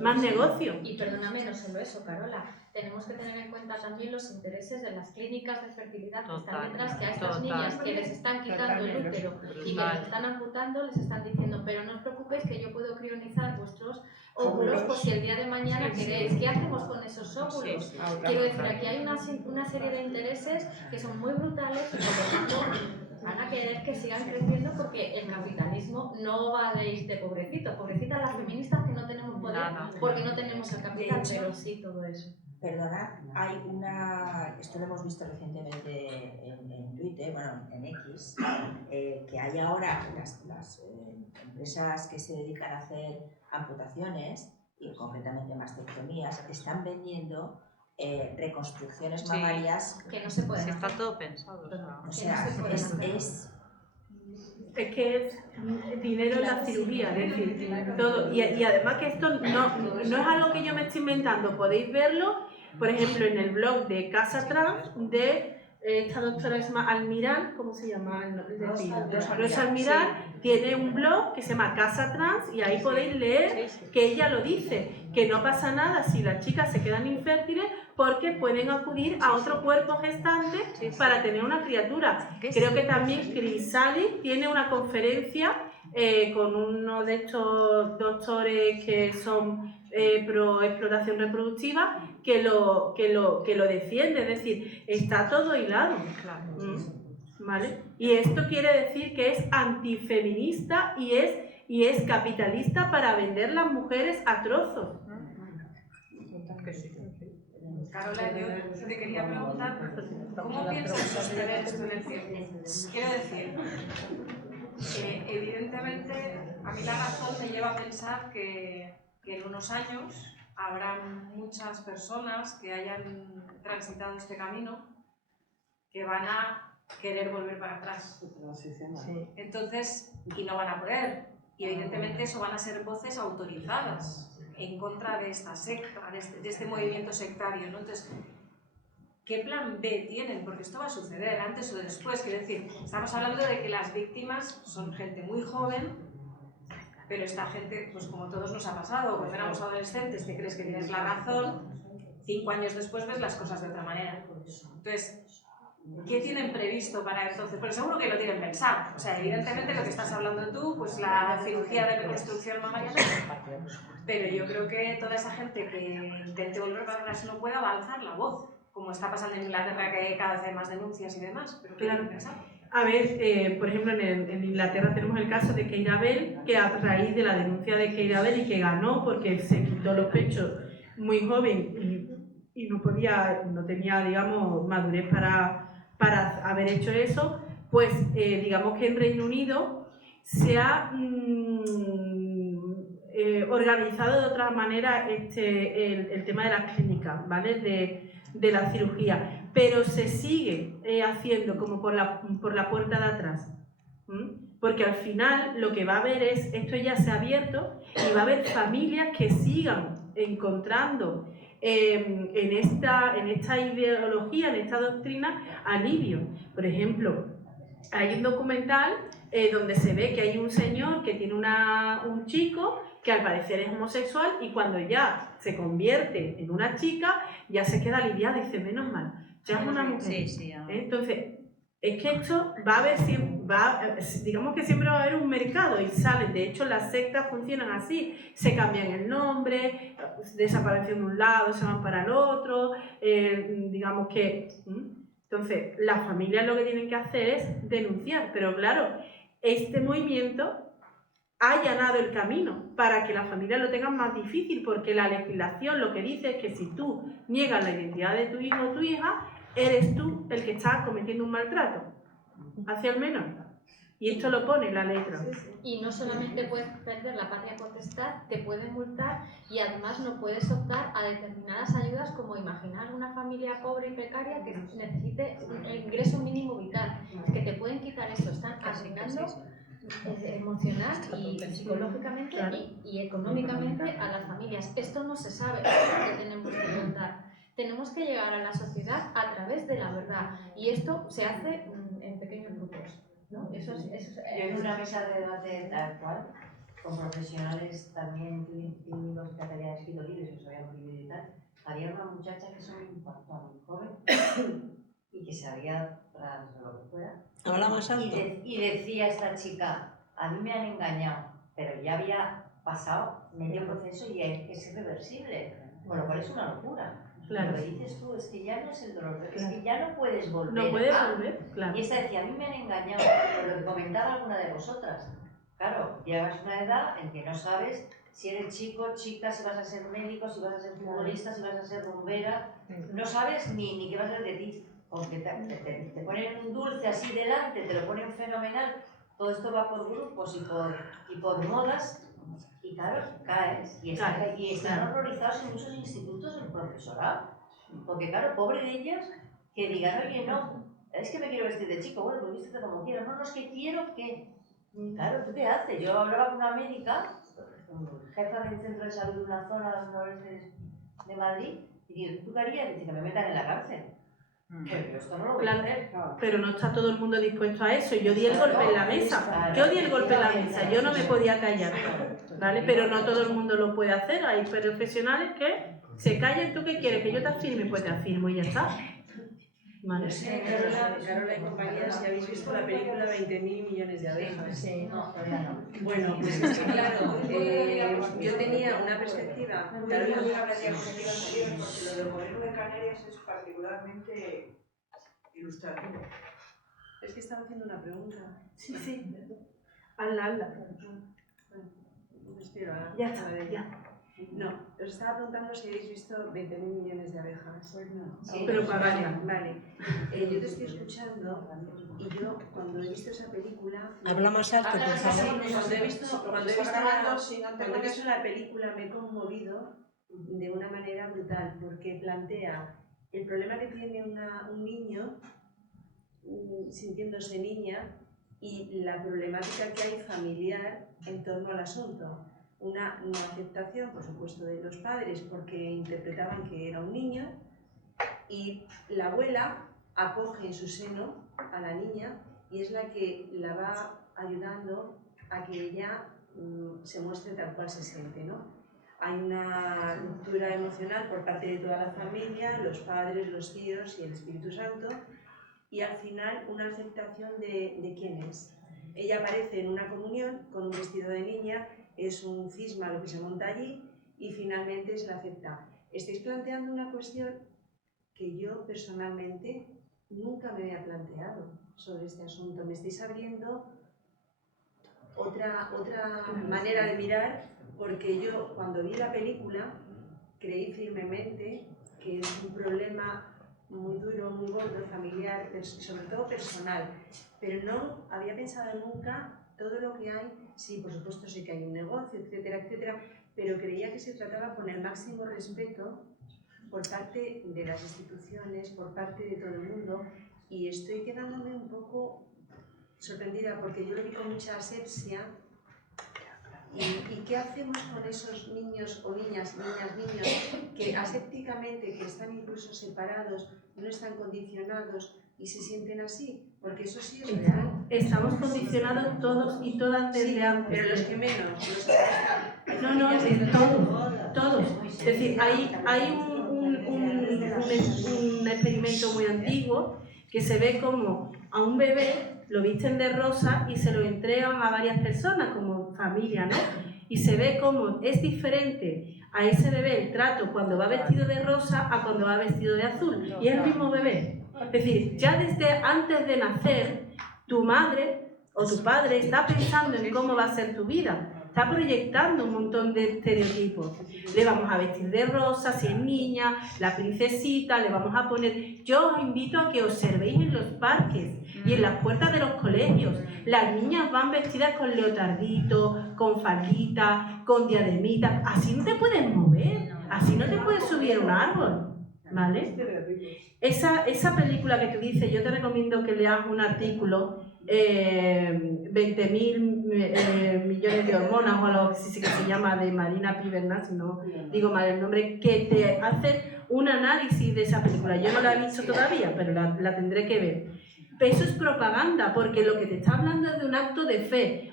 más negocio. Y perdóname, no solo eso, Carola. Tenemos que tener en cuenta también los intereses de las clínicas de fertilidad que están detrás, que a estas niñas que les están quitando el útero y que les están amputando, les están diciendo: pero no os preocupéis que yo puedo crionizar vuestros óvulos, pues si el día de mañana queréis. ¿Qué hacemos con esos óvulos? Quiero decir, aquí hay una serie de intereses que son muy brutales y por lo tanto van a querer que sigan creciendo porque el capitalismo no va de irte pobrecitos. Pobrecitas las feministas que no tenemos poder porque no tenemos el capital, pero sí todo eso. Perdona, hay esto lo hemos visto recientemente en Twitter, bueno, en X, que hay ahora las empresas que se dedican a hacer amputaciones y concretamente mastectomías, están vendiendo reconstrucciones mamarias que no se pueden. Está todo pensado. O sea, es que es dinero en la cirugía, es decir, todo. Y además que esto no es algo que yo me estoy inventando. Podéis verlo, por ejemplo, en el blog de Casa Trans de esta doctora Almirán, ¿cómo se llama? Rosa Almirán tiene un blog que se llama Casa Trans y ahí podéis leer que ella lo dice, que no pasa nada si las chicas se quedan infértiles porque pueden acudir a otro cuerpo gestante para tener una criatura. Creo que también Crisali tiene una conferencia con uno de estos doctores que son pro explotación reproductiva que lo defiende, es decir, está todo hilado. ¿Vale? Y esto quiere decir que es antifeminista y y es capitalista para vender las mujeres a trozos. Carola, yo te quería preguntar, ¿cómo piensas sostener esto en el tiempo? Quiero decir, evidentemente, a mí la razón me lleva a pensar que en unos años habrá muchas personas que hayan transitado este camino que van a querer volver para atrás. Entonces, y no van a poder. Y evidentemente eso van a ser voces autorizadas en contra de esta secta, de este movimiento sectario, ¿no? Entonces, ¿qué plan B tienen? Porque esto va a suceder antes o después. Quiero decir, estamos hablando de que las víctimas son gente muy joven, pero esta gente, pues como todos nos ha pasado, cuando éramos adolescentes te crees que tienes la razón, 5 años después ves las cosas de otra manera. Entonces, ¿qué tienen previsto para entonces? Porque seguro que lo tienen pensado. O sea, evidentemente lo que estás hablando tú, pues la cirugía de reconstrucción mamaria, pero yo creo que toda esa gente que intente volver para atrás no pueda alzar la voz, como está pasando en Inglaterra, que cada vez hay más denuncias y demás. Pero ¿qué tienen pensado? A ver, por ejemplo, en Inglaterra tenemos el caso de Keira Bell, que a raíz de la denuncia de Keira Bell y que ganó porque se quitó los pechos muy joven y no tenía, digamos, madurez para haber hecho eso, pues digamos que en Reino Unido se ha organizado de otra manera el tema de las clínicas, ¿vale? De la cirugía, pero se sigue haciendo como por la puerta de atrás, porque al final lo que va a haber es, esto ya se ha abierto y va a haber familias que sigan encontrando en esta ideología, en esta doctrina, alivio. Por ejemplo, hay un documental donde se ve que hay un señor que tiene un chico que al parecer es homosexual y cuando ya se convierte en una chica ya se queda aliviada y dice, menos mal, ya es una mujer. Entonces, es que esto va a haber digamos que siempre va a haber un mercado y salen, de hecho las sectas funcionan así, se cambian el nombre, desaparecen de un lado, se van para el otro, digamos que... Entonces, las familias lo que tienen que hacer es denunciar, pero claro, este movimiento ha allanado el camino para que las familias lo tengan más difícil, porque la legislación lo que dice es que si tú niegas la identidad de tu hijo o tu hija, eres tú el que está cometiendo un maltrato hacia el menor. Y esto lo pone en la letra. Y no solamente puedes perder la patria potestad, te pueden multar y además no puedes optar a determinadas ayudas, como imaginar una familia pobre y precaria que necesite el ingreso mínimo vital. Es que te pueden quitar eso, están asignando emocional y psicológicamente y económicamente a las familias. Esto no se sabe, esto es lo que tenemos que contar. Tenemos que llegar a la sociedad a través de la verdad y esto se hace en pequeños grupos. ¿No? Yo en una mesa de debate tal cual, con profesionales también clínicos que habían escrito libros y se habían prohibido y tal, había una muchacha que es muy joven y que se había, tras lo que fuera, habla más alto. Y decía esta chica, a mí me han engañado, pero ya había pasado medio proceso y es irreversible, con lo cual es una locura. Claro. Lo que dices tú es que ya no es el dolor, es que ya no puedes volver. No puedes volver, claro. Y esta decía, a mí me han engañado, por lo que comentaba alguna de vosotras. Claro, llegas a una edad en que no sabes si eres chico, chica, si vas a ser médico, si vas a ser futbolista, si vas a ser rumbera. No sabes ni qué va a ser de ti. Porque te ponen un dulce así delante, te lo ponen fenomenal. Todo esto va por grupos y por modas. Y claro, caes. Y están horrorizados en muchos institutos el profesorado. Porque claro, pobre de ellos, que digan, oye, no, es que me quiero vestir de chico, bueno, pues vístete como quieras. No, es que quiero que... Claro, ¿tú qué haces? Yo hablaba con una médica, jefa del centro de salud de una zona del noreste de Madrid, y digo, ¿tú qué harías? Dice, que me metan en la cárcel. Pero esto no lo voy a hacer. Pero no está todo el mundo dispuesto a eso. Yo di el golpe en la mesa. Yo di el golpe en la mesa. Yo no me podía callar. ¿Vale? Pero no todo el mundo lo puede hacer. Hay profesionales que se callan. ¿Tú qué quieres? ¿Que yo te afirme? Pues te afirmo y ya está. ¿Vale? No sé, Carola y compañía, si habéis visto la película 20.000 millones de abejas. Sí, no, todavía no. Bueno, pues es que claro, yo tenía una perspectiva. Claro, yo no hablaría perspectivas anteriores porque lo del gobierno de Canarias es particularmente ilustrativo. Es que estaba haciendo una pregunta. Sí. Hazla. Ya está, ya. No, os estaba preguntando si habéis visto 20.000 millones de abejas. Pues no. Sí, pero para Vale. Yo te estoy escuchando y yo cuando he visto esa película... Habla más alto, por favor. Cuando he visto la película me he conmovido de una manera brutal porque plantea el problema que tiene un niño sintiéndose niña y la problemática que hay familiar en torno al asunto. Una no aceptación, por supuesto, de los padres porque interpretaban que era un niño y la abuela acoge en su seno a la niña y es la que la va ayudando a que ella se muestre tal cual se siente, ¿no? Hay una ruptura emocional por parte de toda la familia, los padres, los tíos y el Espíritu Santo y al final una aceptación de quién es. Ella aparece en una comunión con un vestido de niña, es un cisma lo que se monta allí y finalmente se la acepta. Estáis planteando una cuestión que yo personalmente nunca me había planteado sobre este asunto. Me estáis abriendo otra manera de mirar porque yo cuando vi la película creí firmemente que es un problema muy duro, muy gordo, familiar, sobre todo personal, pero no había pensado nunca todo lo que hay. Sí, por supuesto sé que hay un negocio, etcétera, etcétera, pero creía que se trataba con el máximo respeto por parte de las instituciones, por parte de todo el mundo, y estoy quedándome un poco sorprendida porque yo lo vi con mucha asepsia. ¿Y qué hacemos con esos niños o niñas, niños que asépticamente, que están incluso separados, no están condicionados y se sienten así? Porque eso sí es real. Estamos condicionados todos y todas desde antes. Pero los que menos. Todos. Es decir, hay un experimento muy antiguo que se ve como a un bebé lo visten de rosa y se lo entregan a varias personas como familia, ¿no? Y se ve cómo es diferente a ese bebé el trato cuando va vestido de rosa a cuando va vestido de azul. Y es el mismo bebé. Es decir, ya desde antes de nacer, tu madre o tu padre está pensando en cómo va a ser tu vida. Está proyectando un montón de estereotipos. Le vamos a vestir de rosa si es niña, la princesita, le vamos a poner... Yo os invito a que observéis en los parques y en las puertas de los colegios. Las niñas van vestidas con leotarditos, con faldita, con diademitas. Así no te puedes mover, así no te puedes subir a un árbol, ¿vale? Esa película que tú dices, yo te recomiendo que leas un artículo 20.000 millones de hormonas o algo así que se llama, de Marina Piberna, si no digo mal el nombre, que te hace un análisis de esa película. Yo no la he visto todavía, pero la tendré que ver. Eso es propaganda, porque lo que te está hablando es de un acto de fe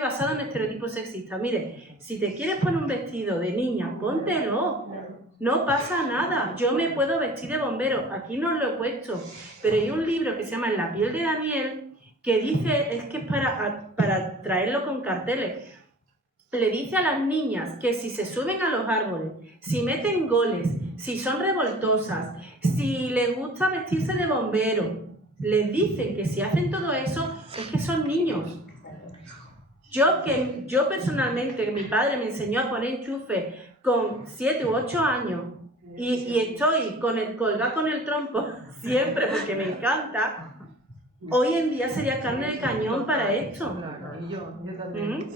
basado en estereotipos sexistas. Mire, si te quieres poner un vestido de niña, póntelo. No pasa nada, yo me puedo vestir de bombero, aquí no lo he puesto, pero hay un libro que se llama En la piel de Daniel, que dice, es que es para traerlo con carteles, le dice a las niñas que si se suben a los árboles, si meten goles, si son revoltosas, si les gusta vestirse de bombero, les dicen que si hacen todo eso, es que son niños. Yo personalmente, mi padre me enseñó a poner enchufe con 7 u 8 años y estoy colgada con el trompo siempre porque me encanta, hoy en día sería carne de cañón para esto. Y yo también.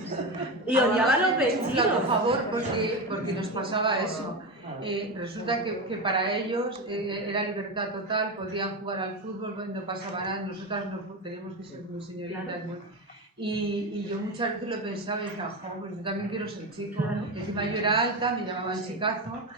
Y odiaba los vestidos. Por favor, porque nos pasaba eso. Resulta que para ellos era libertad total, podían jugar al fútbol, no pasaba nada, nosotras no teníamos que ser muy señoritas. Y yo muchas veces lo pensaba y decía, pues yo también quiero ser chico. Encima yo era alta, me llamaban chicazo,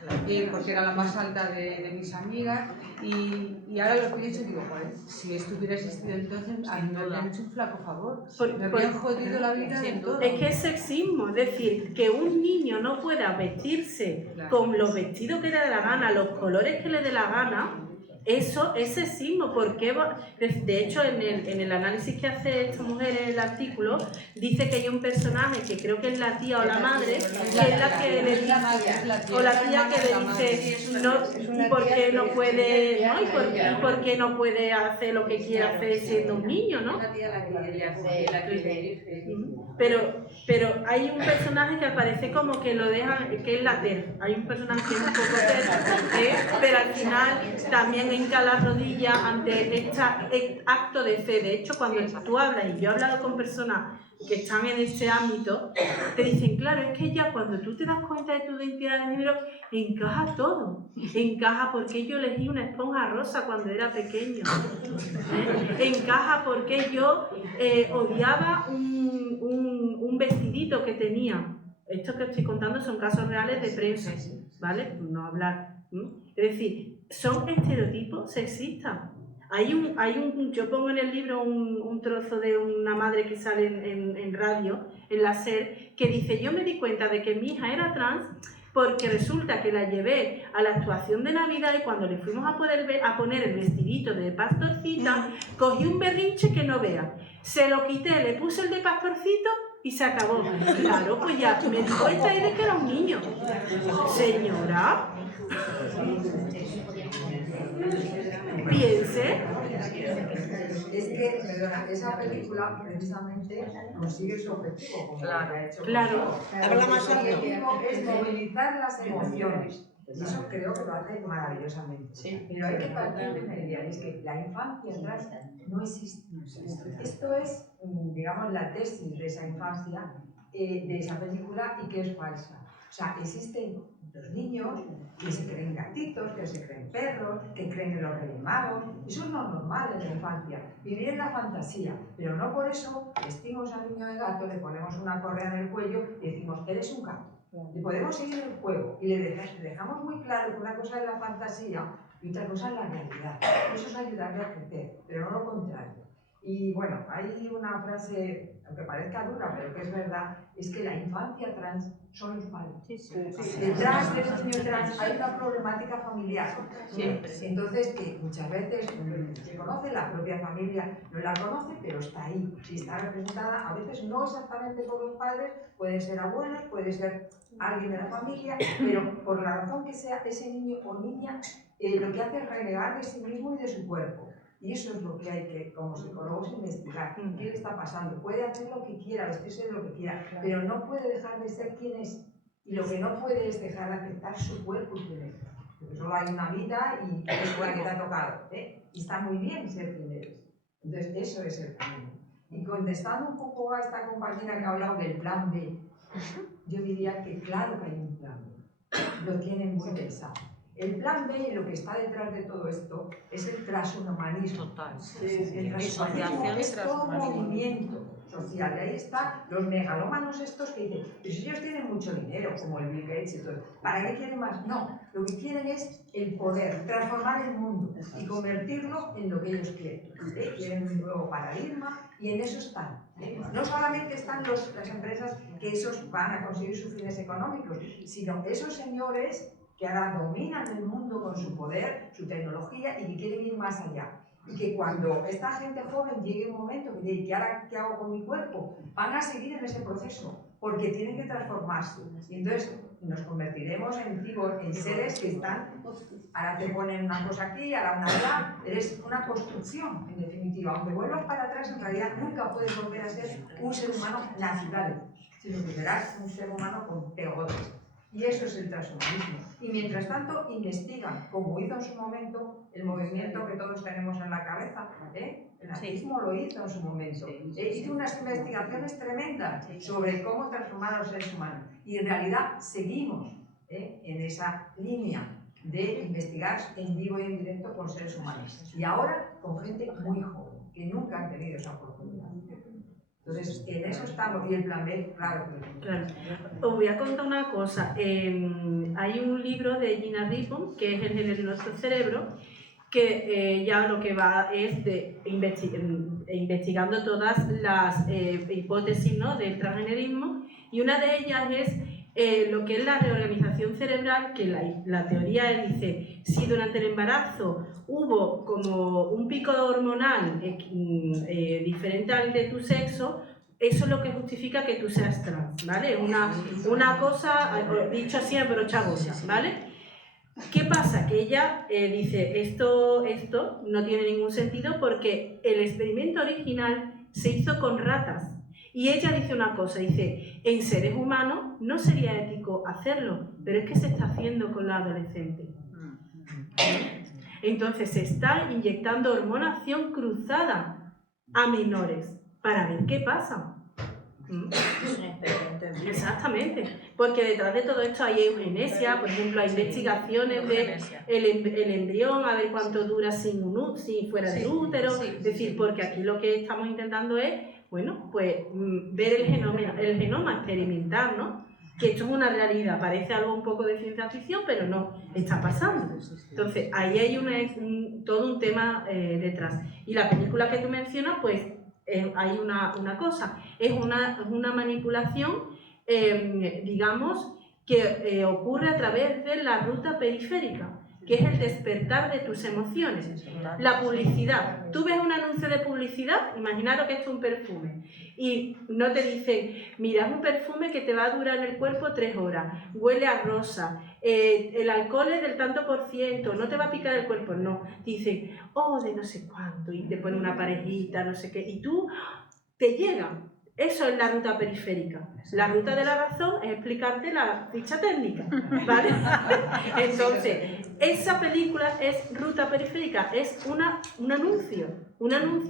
porque era la más alta de mis amigas. Y ahora lo pienso y digo, joder, si esto hubiera existido entonces, a mí me habrían hecho un flaco favor. Me habrían jodido la vida en todo. Es que es sexismo, es decir, que un niño no pueda vestirse con los vestidos que le dé la gana, los colores que le dé la gana, eso es sexismo. Porque, de hecho, en el análisis que hace esta mujer en el artículo, dice que hay un personaje que creo que es la tía o la madre, que es la que le dice, o la tía que le dice, no, ¿y por qué no puede, no? ¿Y por qué no puede hacer lo que quiere hacer siendo un niño, no? Pero hay un personaje que aparece como que lo dejan, que es la TERF. Hay un personaje que es un poco TERF, pero al final también hinca la rodilla ante este acto de fe. De hecho, cuando tú hablas, y yo he hablado con personas que están en este ámbito, te dicen, claro, es que ya cuando tú te das cuenta de tu identidad de género, encaja todo. Encaja porque yo elegí una esponja rosa cuando era pequeño. Encaja porque yo odiaba un vestidito que tenía. Esto que estoy contando son casos reales de prensa, ¿vale? No hablar. Es decir, son estereotipos sexistas. Yo pongo en el libro un trozo de una madre que sale en radio, en la SER, que dice, yo me di cuenta de que mi hija era trans porque resulta que la llevé a la actuación de Navidad y cuando le fuimos a poner el vestidito de pastorcita, cogí un berrinche que no vea. Se lo quité, le puse el de pastorcito y se acabó. Claro, pues ya me di cuenta ahí de que era un niño. Señora, piense. Es que, perdona, esa película precisamente consigue su objetivo, como Claro, ha hecho. claro. Habla más alto. El objetivo es movilizar las emociones. Y eso creo que lo hace maravillosamente. Sí. Pero hay que partir de una idea, es que la infancia trans no existe. Esto es, digamos, la tesis de esa infancia, de esa película, y que es falsa. O sea, existen los niños que se creen gatitos, que se creen perros, que creen en los Reyes Magos. Eso es lo normal en la infancia, vivir en la fantasía, pero no por eso vestimos al niño de gato, le ponemos una correa en el cuello y decimos, eres un gato. Le podemos seguir el juego y le dejamos muy claro que una cosa es la fantasía y otra cosa es la realidad. Eso es ayudarle a crecer, pero no lo contrario. Y bueno, hay una frase, aunque parezca dura, pero que es verdad, es que la infancia trans son los padres. Detrás del niño trans hay una problemática familiar. Entonces, que muchas veces se conoce, la propia familia no la conoce, pero está ahí. Y está representada, a veces no exactamente por los padres, pueden ser abuelos, puede ser alguien de la familia, pero por la razón que sea, ese niño o niña lo que hace es renegar de sí mismo y de su cuerpo. Y eso es lo que hay que, como psicólogos, investigar. ¿Qué le está pasando? Puede hacer lo que quiera, vestirse de lo que quiera, pero no puede dejar de ser quien es. Y lo que no puede es dejar de aceptar su cuerpo y quien es. Porque solo hay una vida y es la que te ha tocado. Y está muy bien ser quien eres. Entonces, eso es el camino. Y contestando un poco a esta compañera que ha hablado del plan B, yo diría que claro que hay un plan B. Lo tienen muy pensado. El plan B, lo que está detrás de todo esto, es el transhumanismo. Total. El transhumanismo es todo movimiento social. Y ahí están los megalómanos estos que dicen, pero si ellos tienen mucho dinero, como el Bill Gates y todo, ¿para qué quieren más? No, lo que quieren es el poder, transformar el mundo y convertirlo en lo que ellos quieren. Quieren un nuevo paradigma y en eso están. No solamente están las empresas que esos van a conseguir sus fines económicos, sino esos señores que ahora dominan el mundo con su poder, su tecnología y que quieren ir más allá. Y que cuando esta gente joven llegue un momento que dice, ¿y ahora qué hago con mi cuerpo? Van a seguir en ese proceso, porque tienen que transformarse. Y entonces nos convertiremos en seres que están, ahora te ponen una cosa aquí, ahora una allá, eres una construcción, en definitiva. Aunque vuelvas para atrás, en realidad nunca puedes volver a ser un ser humano natural, sino que serás un ser humano con pegotes. Y eso es el transhumanismo. Y mientras tanto investigan, como hizo en su momento el movimiento que todos tenemos en la cabeza, el nazismo lo hizo en su momento. Hizo unas investigaciones tremendas sobre cómo transformar a los seres humanos. Y en realidad seguimos en esa línea de investigar en vivo y en directo con seres humanos. Y ahora con gente muy joven, que nunca han tenido esa oportunidad. Entonces, en eso estamos, y el plan B, claro. Os voy a contar una cosa. Hay un libro de Gina Rippon, que es El género de nuestro cerebro, que ya lo que va es de investigando todas las hipótesis, ¿no?, del transgenerismo, y una de ellas es lo que es la reorganización cerebral, que la teoría dice, si durante el embarazo hubo como un pico hormonal diferente al de tu sexo, eso es lo que justifica que tú seas trans, ¿vale? Una cosa, dicho así, en brocha gorda, ¿vale? ¿Qué pasa? Que ella dice, esto no tiene ningún sentido porque el experimento original se hizo con ratas. Y ella dice una cosa, dice, en seres humanos no sería ético hacerlo, pero es que se está haciendo con los adolescentes. Entonces se está inyectando hormonación cruzada a menores para ver qué pasa. Exactamente, porque detrás de todo esto hay eugenesia, por ejemplo, hay investigaciones de el embrión, a ver cuánto dura sin fuera del útero, es decir, porque aquí lo que estamos intentando es, bueno, pues ver el genoma, experimentar, ¿no? Que esto es una realidad, parece algo un poco de ciencia ficción, pero no, está pasando. Entonces, ahí hay todo un tema detrás. Y la película que tú mencionas, pues, hay una cosa, es una manipulación, digamos, que ocurre a través de la ruta periférica, que es el despertar de tus emociones. La publicidad. Tú ves un anuncio de publicidad, imaginaros que esto es un perfume, y no te dicen, mira, es un perfume que te va a durar en el cuerpo 3 horas, huele a rosa, el alcohol es del tanto %, no te va a picar el cuerpo, no. Te dicen, oh, de no sé cuánto, y te ponen una parejita, no sé qué, y tú te llega. Eso es la ruta periférica. La ruta de la razón es explicarte la ficha técnica, ¿vale? Entonces, esa película es ruta periférica, es un anuncio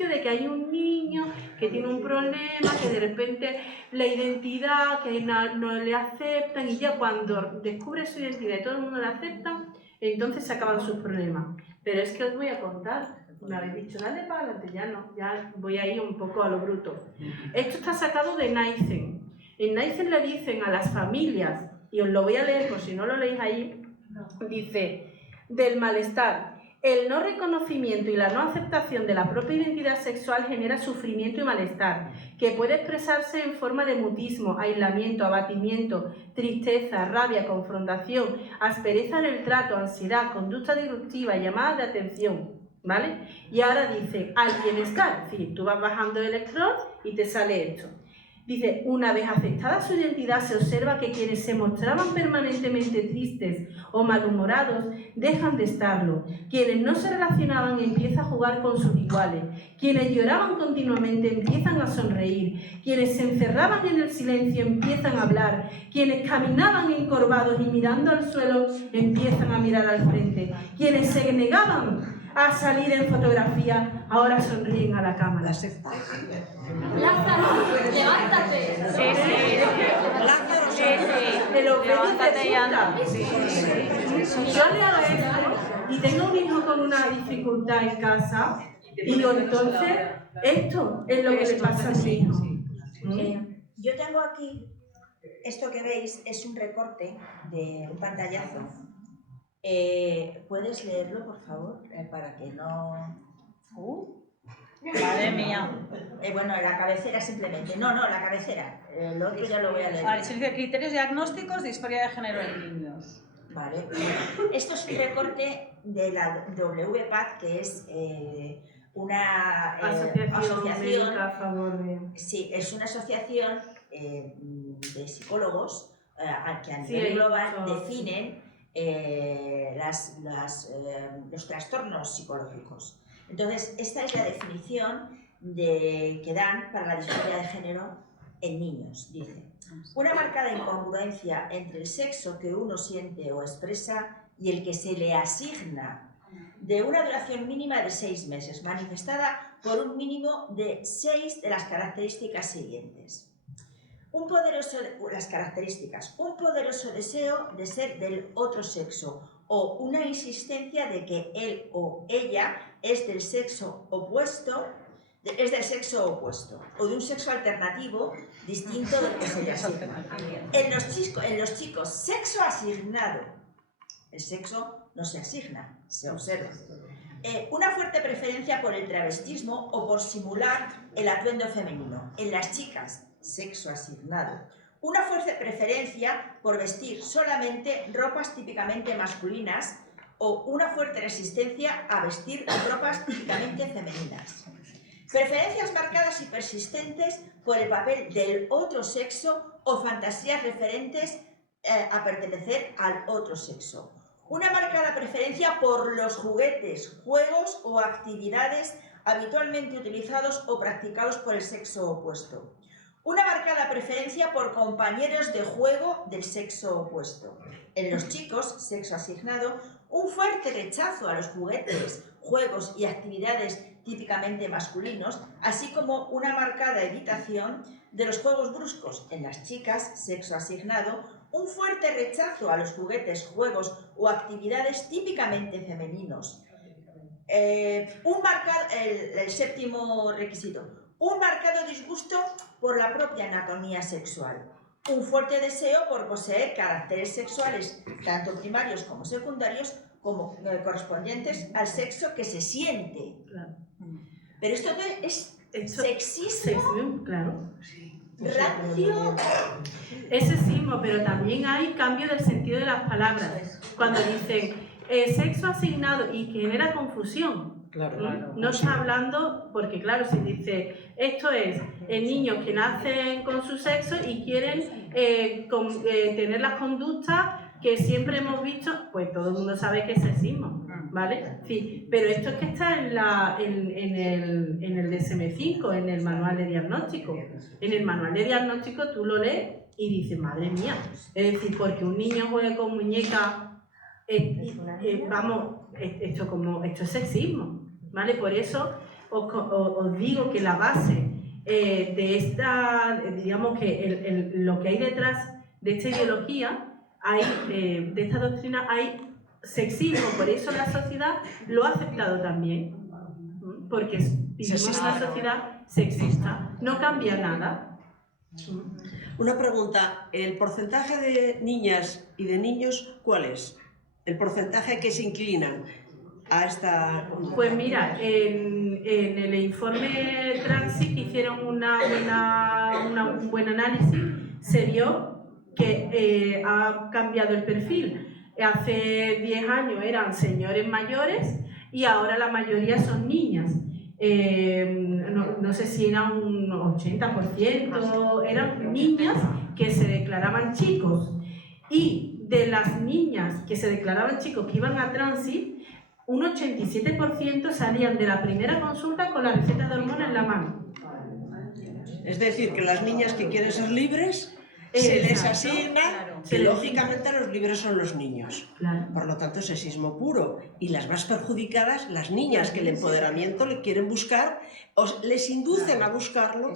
de que hay un niño que tiene un problema, que de repente la identidad, que no le aceptan, y ya cuando descubre su identidad y todo el mundo la acepta, entonces se acaban sus problemas. Pero es que os voy a contar. Me habéis dicho, dale para adelante, ya voy a ir un poco a lo bruto. Esto está sacado de Naisen. En Naisen le dicen a las familias, y os lo voy a leer por si no lo leéis ahí, dice, del malestar. El no reconocimiento y la no aceptación de la propia identidad sexual genera sufrimiento y malestar, que puede expresarse en forma de mutismo, aislamiento, abatimiento, tristeza, rabia, confrontación, aspereza en el trato, ansiedad, conducta disruptiva, llamadas de atención. ¿Vale? Y ahora dice, al bienestar, es decir, tú vas bajando el electrón y te sale esto. Dice, una vez aceptada su identidad, se observa que quienes se mostraban permanentemente tristes o malhumorados dejan de estarlo. Quienes no se relacionaban empiezan a jugar con sus iguales. Quienes lloraban continuamente empiezan a sonreír. Quienes se encerraban en el silencio empiezan a hablar. Quienes caminaban encorvados y mirando al suelo empiezan a mirar al frente. Quienes se negaban a salir en fotografía ahora sonríen a la cámara. Lázaro, levántate. Levántate ya. Yo le hago esto y tengo un hijo con una dificultad en casa y digo, entonces, esto es lo que le pasa a mi hijo. Yo tengo aquí, esto que veis es un recorte de un pantallazo. ¿Puedes leerlo, por favor? Para que no... Madre mía. Bueno, la cabecera simplemente. No, la cabecera. Lo otro ya lo voy a leer. Vale, se dice criterios diagnósticos de disforia de género en niños. Vale. Esto es un recorte de la WPAD, que es una asociación a favor de... Sí, es una asociación de psicólogos que a nivel global definen los trastornos psicológicos. Entonces, esta es la definición que dan para la disforia de género en niños. Dice, una marcada incongruencia entre el sexo que uno siente o expresa y el que se le asigna, de una duración mínima de 6 meses, manifestada por un mínimo de 6 de las características siguientes. Un poderoso deseo de ser del otro sexo o una insistencia de que él o ella es del sexo opuesto o de un sexo alternativo distinto del que se le asigna. En los chicos, sexo asignado. El sexo no se asigna, se observa. Una fuerte preferencia por el travestismo o por simular el atuendo femenino. En las chicas, sexo asignado. una fuerte preferencia por vestir solamente ropas típicamente masculinas o una fuerte resistencia a vestir ropas típicamente femeninas. Preferencias marcadas y persistentes por el papel del otro sexo o fantasías referentes a pertenecer al otro sexo. Una marcada preferencia por los juguetes, juegos o actividades habitualmente utilizados o practicados por el sexo opuesto. Una marcada preferencia por compañeros de juego del sexo opuesto. En los chicos, sexo asignado, un fuerte rechazo a los juguetes, juegos y actividades típicamente masculinos, así como una marcada evitación de los juegos bruscos. En las chicas, sexo asignado, un fuerte rechazo a los juguetes, juegos o actividades típicamente femeninos. El séptimo requisito, un marcado disgusto por la propia anatomía sexual. Un fuerte deseo por poseer caracteres sexuales, tanto primarios como secundarios, como correspondientes al sexo que se siente. Pero esto es sexismo, claro. rancio. Es sexismo, pero también hay cambio del sentido de las palabras. Cuando dicen sexo asignado y genera confusión. Claro. No está hablando, porque claro, si dice esto es niños que nacen con su sexo y quieren tener las conductas que siempre hemos visto, pues todo el mundo sabe que es sexismo, ¿vale? Sí, pero esto es que está en el DSM-5, en el manual de diagnóstico. En el manual de diagnóstico tú lo lees y dices, madre mía, es decir, porque un niño juegue con muñecas, esto es sexismo, ¿vale? Por eso os digo que la base de esta, digamos que lo que hay detrás de esta ideología, de esta doctrina, hay sexismo, por eso la sociedad lo ha aceptado también, porque vivimos en una sociedad sexista, no cambia nada. Una pregunta, ¿el porcentaje de niñas y de niños cuál es? ¿El porcentaje que se inclinan a esta...? Pues mira, en el informe Transi que hicieron un buen análisis, se vio que ha cambiado el perfil. Hace 10 años eran señores mayores y ahora la mayoría son niñas. No sé si era un 80%, eran niñas que se declaraban chicos. Y de las niñas que se declaraban chicos que iban a Transi, un 87% salían de la primera consulta con la receta de hormonas en la mano. Es decir, que las niñas que quieren ser libres se les asigna que lógicamente los libres son los niños. Por lo tanto, sexismo puro. Y las más perjudicadas, las niñas que el empoderamiento le quieren buscar, o les inducen a buscarlo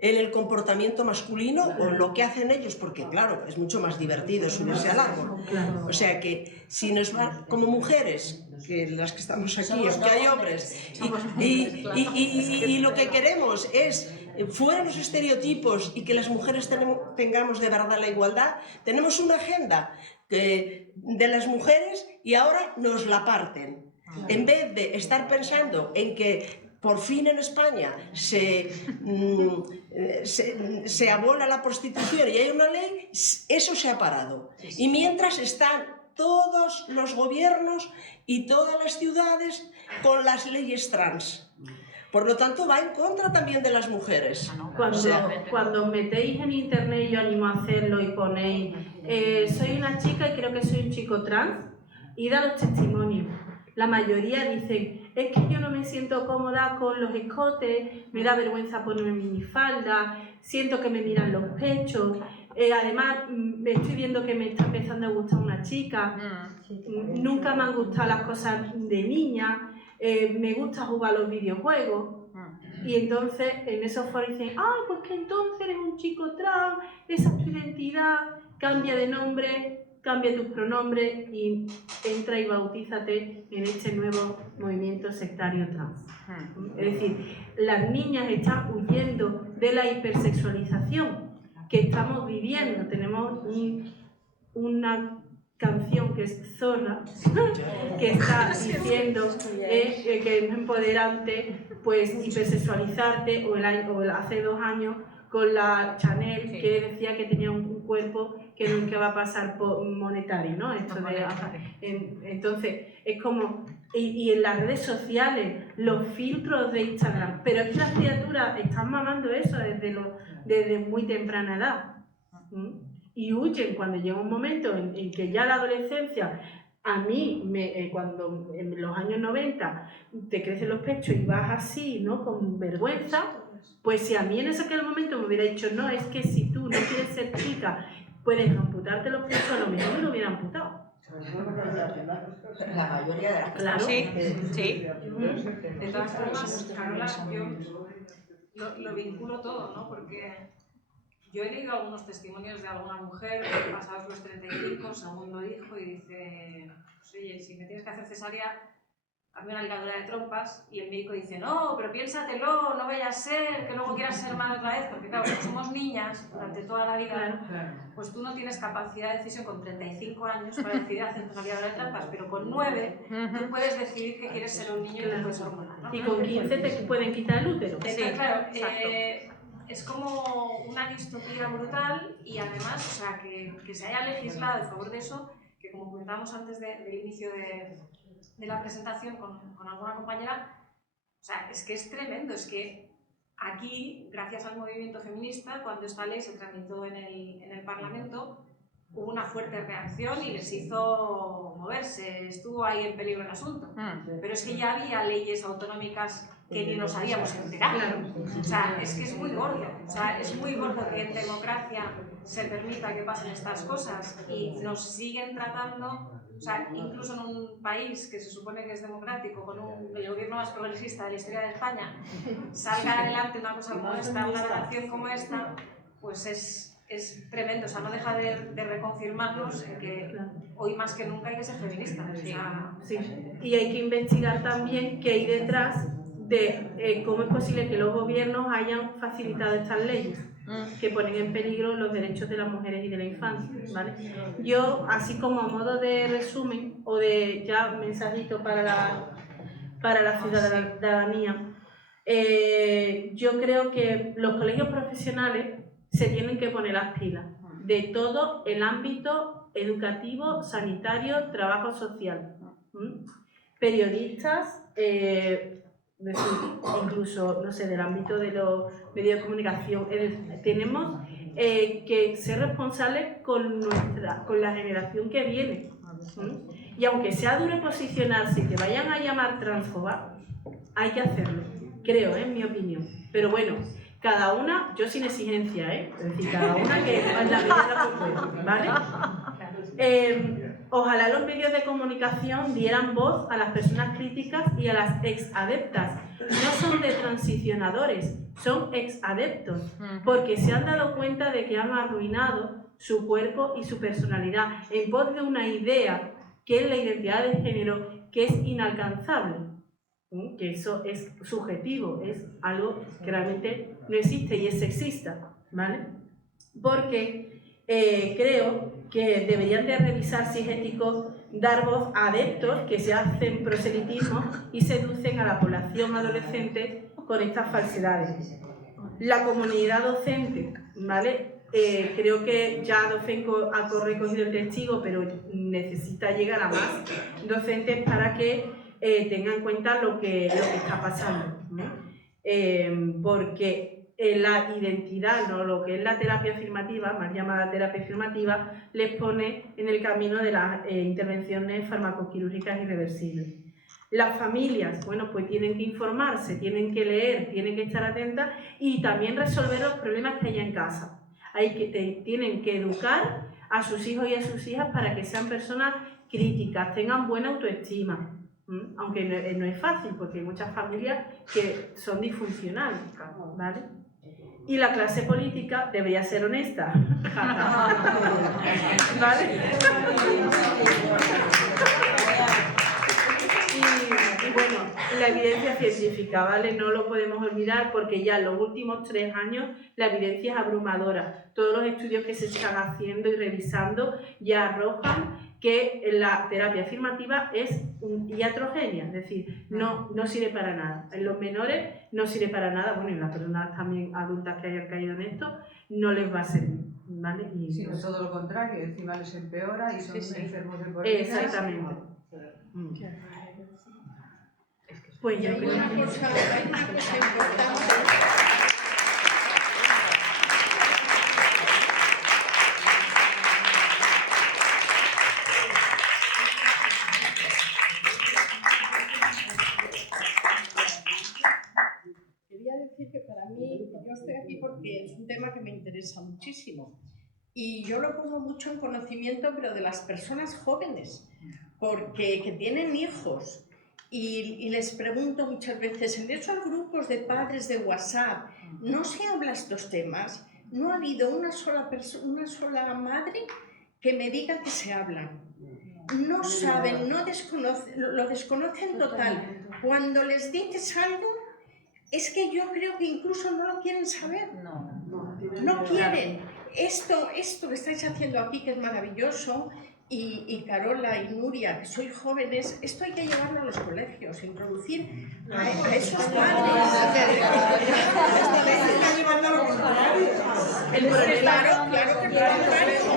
en el comportamiento masculino o en lo que hacen ellos, porque claro, es mucho más divertido subirse al árbol. O sea que si nos van como mujeres, que las que estamos aquí, aunque hay hombres, y lo que queremos es fuera los estereotipos y que las mujeres tengamos de verdad la igualdad, tenemos una agenda de las mujeres y ahora nos la parten. En vez de estar pensando en que por fin en España se abola la prostitución y hay una ley, eso se ha parado. Y mientras están todos los gobiernos y todas las ciudades con las leyes trans. Por lo tanto, va en contra también de las mujeres. Cuando os metéis en internet, yo animo a hacerlo y ponéis soy una chica y creo que soy un chico trans, id a los testimonios. La mayoría dicen, es que yo no me siento cómoda con los escotes, me da vergüenza ponerme minifalda, siento que me miran los pechos, además me estoy viendo que me está empezando a gustar una chica, nunca me han gustado las cosas de niña, me gusta jugar a los videojuegos. Y entonces en esos foros dicen, ay, pues que entonces eres un chico trans, esa es tu identidad, cambia de nombre, cambia tus pronombres y entra y bautízate en este nuevo movimiento sectario trans. Es decir, las niñas están huyendo de la hipersexualización que estamos viviendo. Tenemos una canción que es Zorra, que está diciendo que es empoderante pues hipersexualizarte, o hace 2 años con la Chanel, que decía que tenía un cuerpo que nunca va a pasar por monetario, ¿no? Esto entonces, es como... Y en las redes sociales, los filtros de Instagram, pero es que las criaturas están mamando eso desde muy temprana edad. Y huyen cuando llega un momento en que ya la adolescencia, a mí, cuando en los años 90 te crecen los pechos y vas así, ¿no? Con vergüenza, pues si a mí en aquel momento me hubiera dicho, no, es que si tú no quieres ser chica, puedes amputarte los pechos, a lo mejor me lo hubiera amputado. La mayoría de las claro. Sí. De todas formas, Carola, yo lo vinculo todo, ¿no? Porque yo he leído algunos testimonios de alguna mujer pasados los 35, segundo hijo, y dice, pues, oye, si me tienes que hacer cesárea, hazme una ligadura de trompas, y el médico dice, no, pero piénsatelo, no vaya a ser que luego quieras ser madre otra vez, porque claro, como somos niñas durante toda la vida, pues tú no tienes capacidad de decisión con 35 años para decidir hacerte una ligadura de trompas, pero con 9 tú puedes decidir que quieres ser un niño y que puedes hormonar, ¿no? Y con 15 te pueden quitar el útero. Sí, claro, es como una distopía brutal y además, o sea, que se haya legislado a favor de eso, que como comentábamos antes del inicio de la presentación con alguna compañera, o sea, es que es tremendo, es que aquí, gracias al movimiento feminista, cuando esta ley se tramitó en el Parlamento, hubo una fuerte reacción y les hizo moverse, estuvo ahí en peligro el asunto. Pero es que ya había leyes autonómicas que ni nos habíamos enterado. O sea, es que es muy gordo. O sea, es muy gordo que en democracia se permita que pasen estas cosas y nos siguen tratando, o sea, incluso en un país que se supone que es democrático, con el gobierno más progresista de la historia de España, salga adelante una cosa como esta, una relación como esta, pues es tremendo, o sea, no deja de reconfirmarnos en que hoy más que nunca hay que ser feministas. O sea, sí. Y hay que investigar también qué hay detrás de cómo es posible que los gobiernos hayan facilitado estas leyes que ponen en peligro los derechos de las mujeres y de la infancia, ¿vale? Yo, así como a modo de resumen o de ya mensajito para la ciudadanía, yo creo que los colegios profesionales se tienen que poner las pilas de todo el ámbito educativo, sanitario, trabajo social. Periodistas, incluso, no sé, del ámbito de los medios de comunicación. Tenemos que ser responsables con la generación que viene. Y aunque sea duro posicionarse y que vayan a llamar transfoba, hay que hacerlo, creo, en mi opinión. Pero bueno, cada una, yo sin exigencia, es decir, cada una que en la medida que pueda, ¿vale? Ojalá los medios de comunicación dieran voz a las personas críticas y a las ex-adeptas. No son de transicionadores, son ex-adeptos, porque se han dado cuenta de que han arruinado su cuerpo y su personalidad en pos de una idea que es la identidad de género, que es inalcanzable. Que eso es subjetivo, es algo que realmente no existe y es sexista, ¿vale? Porque creo que deberían de revisar si es ético dar voz a adeptos que se hacen proselitismo y seducen a la población adolescente con estas falsedades. La comunidad docente, ¿vale? Creo que ya Docenco ha recogido el testigo, pero necesita llegar a más docentes para que tengan en cuenta lo que está pasando, ¿no? Porque la identidad, ¿no? Lo que es la terapia afirmativa, más llamada terapia afirmativa, les pone en el camino de las intervenciones farmacoquirúrgicas irreversibles. Las familias, bueno, pues tienen que informarse, tienen que leer, tienen que estar atentas y también resolver los problemas que hay en casa. Tienen que educar a sus hijos y a sus hijas para que sean personas críticas, tengan buena autoestima. Aunque no es fácil, porque hay muchas familias que son disfuncionales, ¿vale? Y la clase política debería ser honesta, ¿vale? Y bueno, la evidencia científica, ¿vale? No lo podemos olvidar porque ya en los últimos 3 años la evidencia es abrumadora. Todos los estudios que se están haciendo y revisando ya arrojan que la terapia afirmativa es iatrogenia, es decir, no sirve para nada. En los menores no sirve para nada, bueno, y en las personas también adultas que hayan caído en esto, no les va a servir, ¿vale? Sino todo lo contrario, encima les empeora y son enfermos de por vida. Exactamente. Pues yo creo hay una cosa importante. Quería decir que para mí, yo estoy aquí porque es un tema que me interesa muchísimo y yo lo pongo mucho en conocimiento, pero de las personas jóvenes, porque que tienen hijos. Y les pregunto muchas veces, en esos grupos de padres de WhatsApp, ¿no se habla estos temas? No ha habido una sola madre que me diga que se hablan. No saben, no desconocen, lo desconocen total. Cuando les dices algo, es que yo creo que incluso no lo quieren saber. No quieren. Esto que estáis haciendo aquí, que es maravilloso, y Carola y Nuria, que sois jóvenes, esto hay que llevarlo a los colegios, introducir a esos padres. Claro que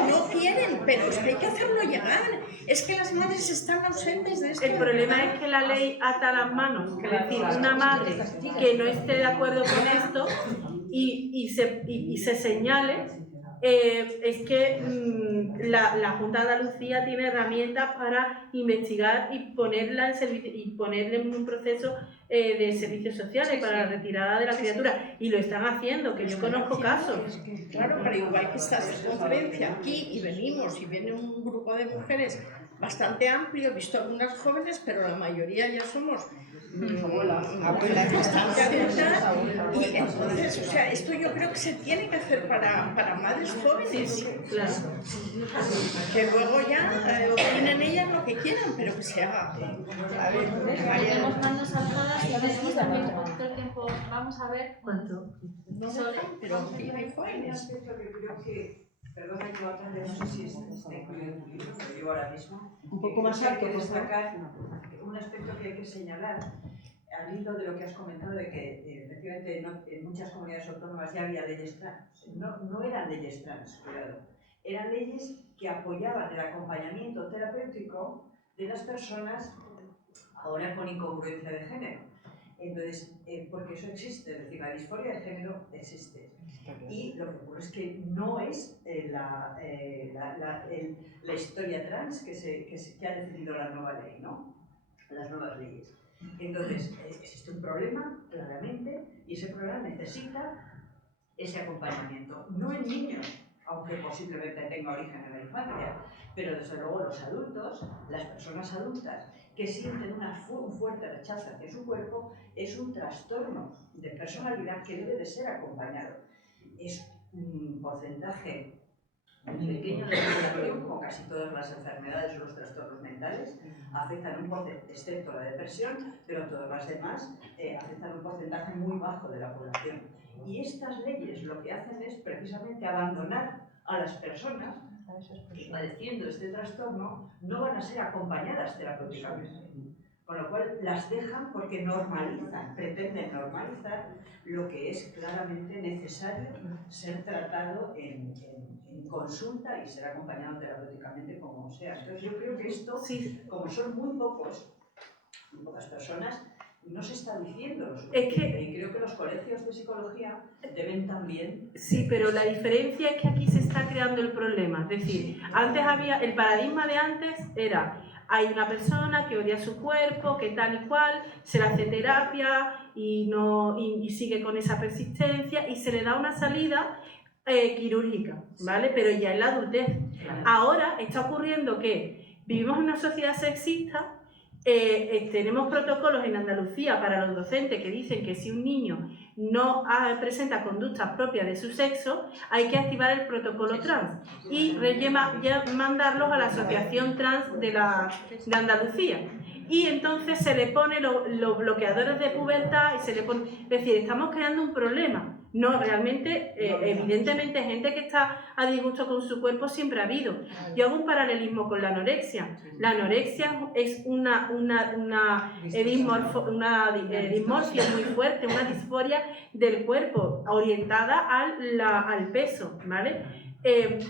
no quieren, pero es que hay que hacerlo llegar. Es que las madres están ausentes de esto. El problema es que la ley ata las manos, es decir, una madre que no esté de acuerdo con esto y se señale. Es que la Junta de Andalucía tiene herramientas para investigar y ponerla en servicio, y ponerle en un proceso de servicios sociales para la retirada de la criatura, y lo están haciendo, que yo conozco casos. Claro, pero igual que esta conferencia aquí y venimos y viene un grupo de mujeres bastante amplio, he visto algunas jóvenes, pero la mayoría ya somos abuelas bastante adultas, y entonces, o sea, esto yo creo que se tiene que hacer para madres jóvenes, claro. Que luego ya opinen ellas lo que quieran, pero que se haga. A ver, tenemos manos alzadas y tenemos también todo el tiempo, vamos a ver cuánto. No sé, pero hay jóvenes. Perdona que otra vez, no sé si está incluido en tu libro, pero yo ahora mismo. Un poco más alto, hay que destacar un aspecto que hay que señalar al hilo de lo que has comentado, de que efectivamente en muchas comunidades autónomas ya había leyes trans. No eran leyes trans, cuidado. Eran leyes que apoyaban el acompañamiento terapéutico de las personas ahora con incongruencia de género. Entonces, porque eso existe, es decir, la disforia de género existe. Y lo que ocurre es que no es la historia trans que ha decidido la nueva ley, ¿no? Las nuevas leyes. Entonces, existe un problema, claramente, y ese problema necesita ese acompañamiento. No en niños, aunque posiblemente tenga origen en la infancia, pero desde luego los adultos, las personas adultas que sienten un fuerte rechazo hacia su cuerpo, es un trastorno de personalidad que debe de ser acompañado. Es un porcentaje muy pequeño de la población, como casi todas las enfermedades o los trastornos mentales, afectan un porcentaje, excepto la depresión, pero todas las demás afectan un porcentaje muy bajo de la población. Y estas leyes lo que hacen es precisamente abandonar a las personas que padeciendo este trastorno no van a ser acompañadas terapéuticamente. Con lo cual las dejan porque normalizan, pretenden normalizar lo que es claramente necesario ser tratado en consulta y ser acompañado terapéuticamente como sea. Entonces yo creo que esto, como son muy pocas personas, no se está diciendo lo suficiente. Y creo que los colegios de psicología deben también... Sí, pero la diferencia es que aquí se está creando el problema. Es decir, antes había, el paradigma de antes era, hay una persona que odia su cuerpo, que tal y cual, se le hace terapia y sigue con esa persistencia y se le da una salida quirúrgica, ¿vale? Pero ya en la adultez. Ahora está ocurriendo que vivimos en una sociedad sexista. Tenemos protocolos en Andalucía para los docentes que dicen que si un niño no presenta conductas propias de su sexo, hay que activar el protocolo trans y mandarlos a la Asociación Trans de Andalucía. y entonces se le pone los bloqueadores de pubertad y se le pone... Es decir, estamos creando un problema. No, realmente, evidentemente, gente que está a disgusto con su cuerpo siempre ha habido. Yo hago un paralelismo con la anorexia. La anorexia es una dismorfia muy fuerte, una disforia del cuerpo orientada al peso, ¿vale?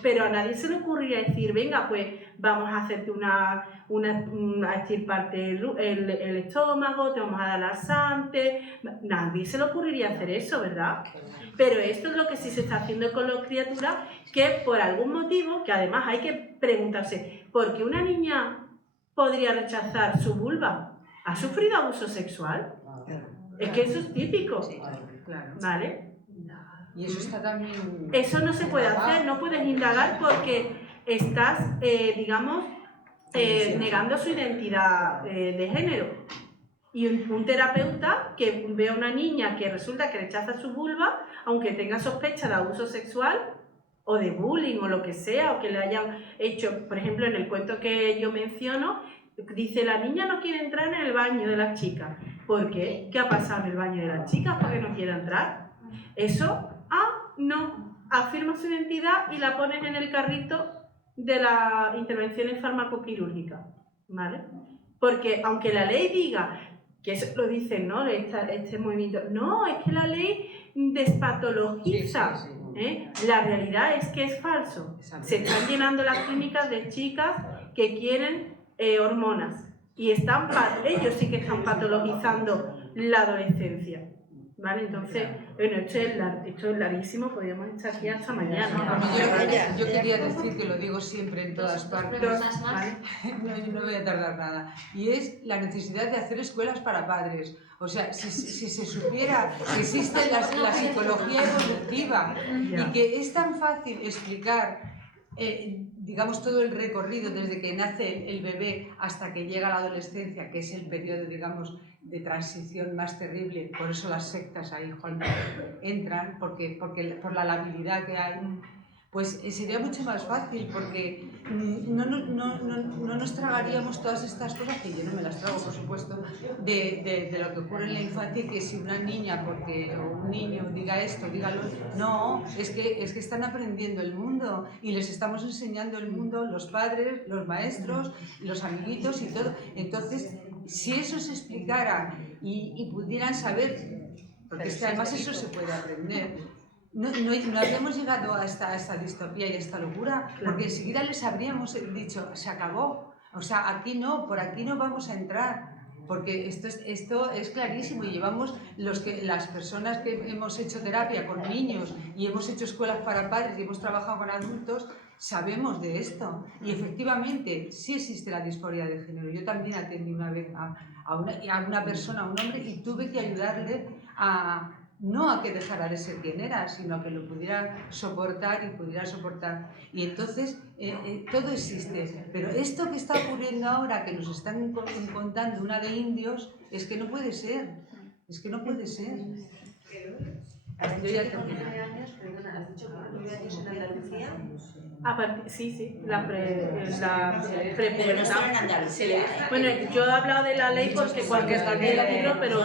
Pero a nadie se le ocurriría decir, venga, pues vamos a hacerte a estirparte el estómago, te vamos a dar laxante. Nadie se le ocurriría hacer eso, ¿verdad? Pero esto es lo que sí se está haciendo con las criaturas, que por algún motivo, que además hay que preguntarse, ¿por qué una niña podría rechazar su vulva? ¿Ha sufrido abuso sexual? Es que eso es típico, ¿vale? Y eso está también... Eso no se puede hacer, no puedes indagar porque estás, digamos, negando su identidad de género. Y un terapeuta que ve a una niña que resulta que rechaza su vulva, aunque tenga sospecha de abuso sexual o de bullying o lo que sea, o que le hayan hecho, por ejemplo, en el cuento que yo menciono, dice, la niña no quiere entrar en el baño de las chicas. ¿Por qué? ¿Qué ha pasado en el baño de las chicas? ¿Por qué no quiere entrar? Eso, no, afirma su identidad y la pones en el carrito de las intervenciones farmacoquirúrgicas, ¿vale? Porque aunque la ley diga, que eso lo dicen, ¿no? Este movimiento, no, es que la ley despatologiza, ¿eh? La realidad es que es falso. Se están llenando las clínicas de chicas que quieren hormonas y ellos sí que están patologizando la adolescencia. ¿Vale? Entonces, bueno, esto es larguísimo, podríamos estar aquí hasta mañana. Yo quería decir, que lo digo siempre en todas partes, no voy a tardar nada, y es la necesidad de hacer escuelas para padres. O sea, si se supiera que existe la psicología evolutiva y que es tan fácil explicar, digamos, todo el recorrido desde que nace el bebé hasta que llega a la adolescencia, que es el periodo, digamos, de transición más terrible, por eso las sectas ahí cuando entran, porque por la labilidad que hay, pues sería mucho más fácil, porque no nos tragaríamos todas estas cosas, que yo no me las trago, por supuesto, de lo que ocurre en la infancia, que si una niña o un niño diga esto, dígalo, no, es que están aprendiendo el mundo y les estamos enseñando el mundo, los padres, los maestros, los amiguitos y todo. Entonces, si eso se explicara y pudieran saber, porque es que además eso se puede aprender, no habríamos llegado a esta distopía y a esta locura, porque enseguida les habríamos dicho, se acabó, o sea, aquí no, por aquí no vamos a entrar, porque esto es clarísimo, y llevamos las personas que hemos hecho terapia con niños y hemos hecho escuelas para padres y hemos trabajado con adultos, sabemos de esto, y efectivamente sí existe la disforia de género. Yo también atendí una vez a una persona, a un hombre, y tuve que ayudarle no a que dejara de ser quien era, sino a que lo pudiera soportar y pudiera soportar. Y entonces todo existe, pero esto que está ocurriendo ahora, que nos están contando una de indios, es que no puede ser, es que no puede ser. Yo ya terminé. Perdona, ¿has dicho que no 9 años en Andalucía? Sí, la prepubertad. Andalucía. Bueno, yo he hablado de la ley porque cuando escribí el libro, pero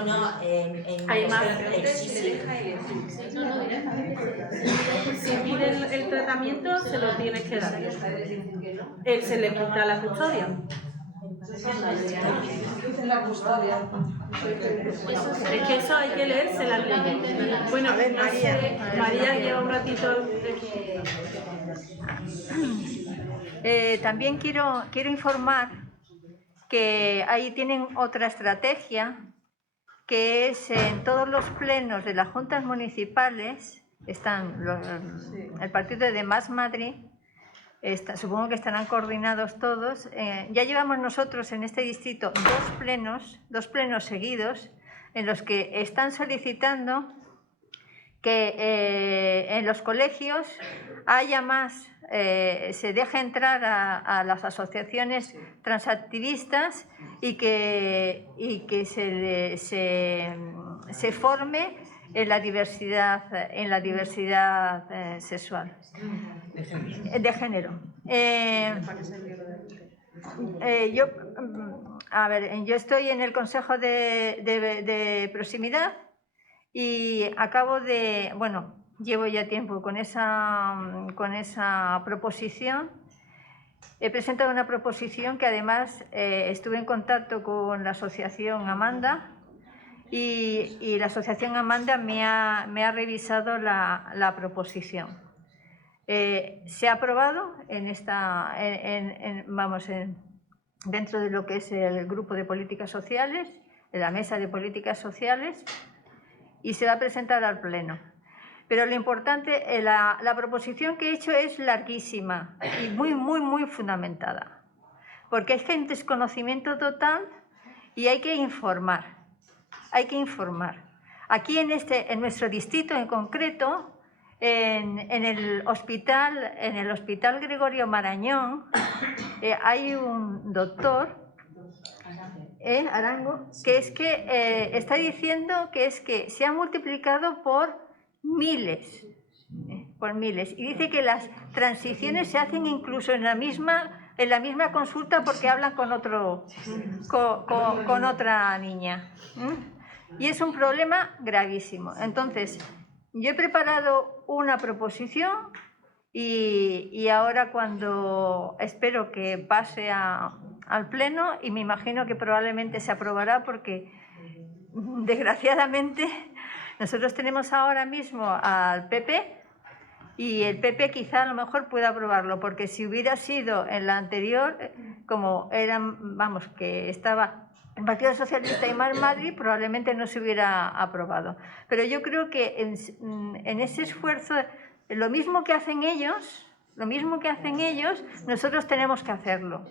hay más. Si pide el tratamiento, se lo tienes que dar. Se le quita la custodia. Es que eso hay que leerse las leyes. Bueno, a ver, María lleva un ratito. También quiero informar que ahí tienen otra estrategia, que es en todos los plenos de las juntas municipales, están el partido de Más Madrid, supongo que estarán coordinados todos. Ya llevamos nosotros en este distrito dos plenos seguidos en los que están solicitando que en los colegios haya más, se deje entrar a las asociaciones transactivistas y que se forme en la diversidad sexual, de género. a ver, yo estoy en el Consejo de Proximidad y acabo de, bueno, llevo ya tiempo con esa proposición. He presentado una proposición que además estuve en contacto con la asociación Amanda y la asociación Amanda me ha revisado la proposición. Se ha aprobado dentro de lo que es el grupo de políticas sociales, de la mesa de políticas sociales, y se va a presentar al Pleno. Pero lo importante, la proposición que he hecho es larguísima y muy fundamentada, porque hay un desconocimiento total y hay que informar. Hay que informar. Aquí en nuestro distrito en concreto, en el hospital Gregorio Marañón, hay un doctor, Arango, que es que está diciendo que es que se ha multiplicado por miles, y dice que las transiciones se hacen incluso en la misma consulta porque hablan con otra niña. Y es un problema gravísimo. Entonces, yo he preparado una proposición y ahora cuando espero que pase al Pleno, y me imagino que probablemente se aprobará porque desgraciadamente nosotros tenemos ahora mismo al PP y el PP quizá a lo mejor pueda aprobarlo, porque si hubiera sido en la anterior, como que estaba el Partido Socialista y Más Madrid, probablemente no se hubiera aprobado. Pero yo creo que en ese esfuerzo, lo mismo que hacen ellos, nosotros tenemos que hacerlo.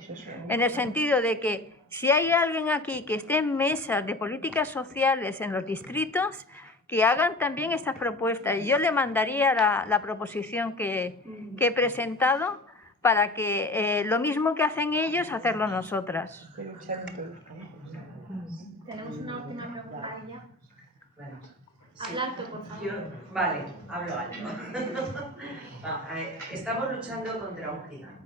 En el sentido de que si hay alguien aquí que esté en mesas de políticas sociales en los distritos, que hagan también estas propuestas. Yo le mandaría la proposición que he presentado para que lo mismo que hacen ellos, hacerlo nosotras. Tenemos una última pregunta para ella. Bueno, Habla alto, por favor. Vale, hablo alto. Estamos luchando contra un gigante.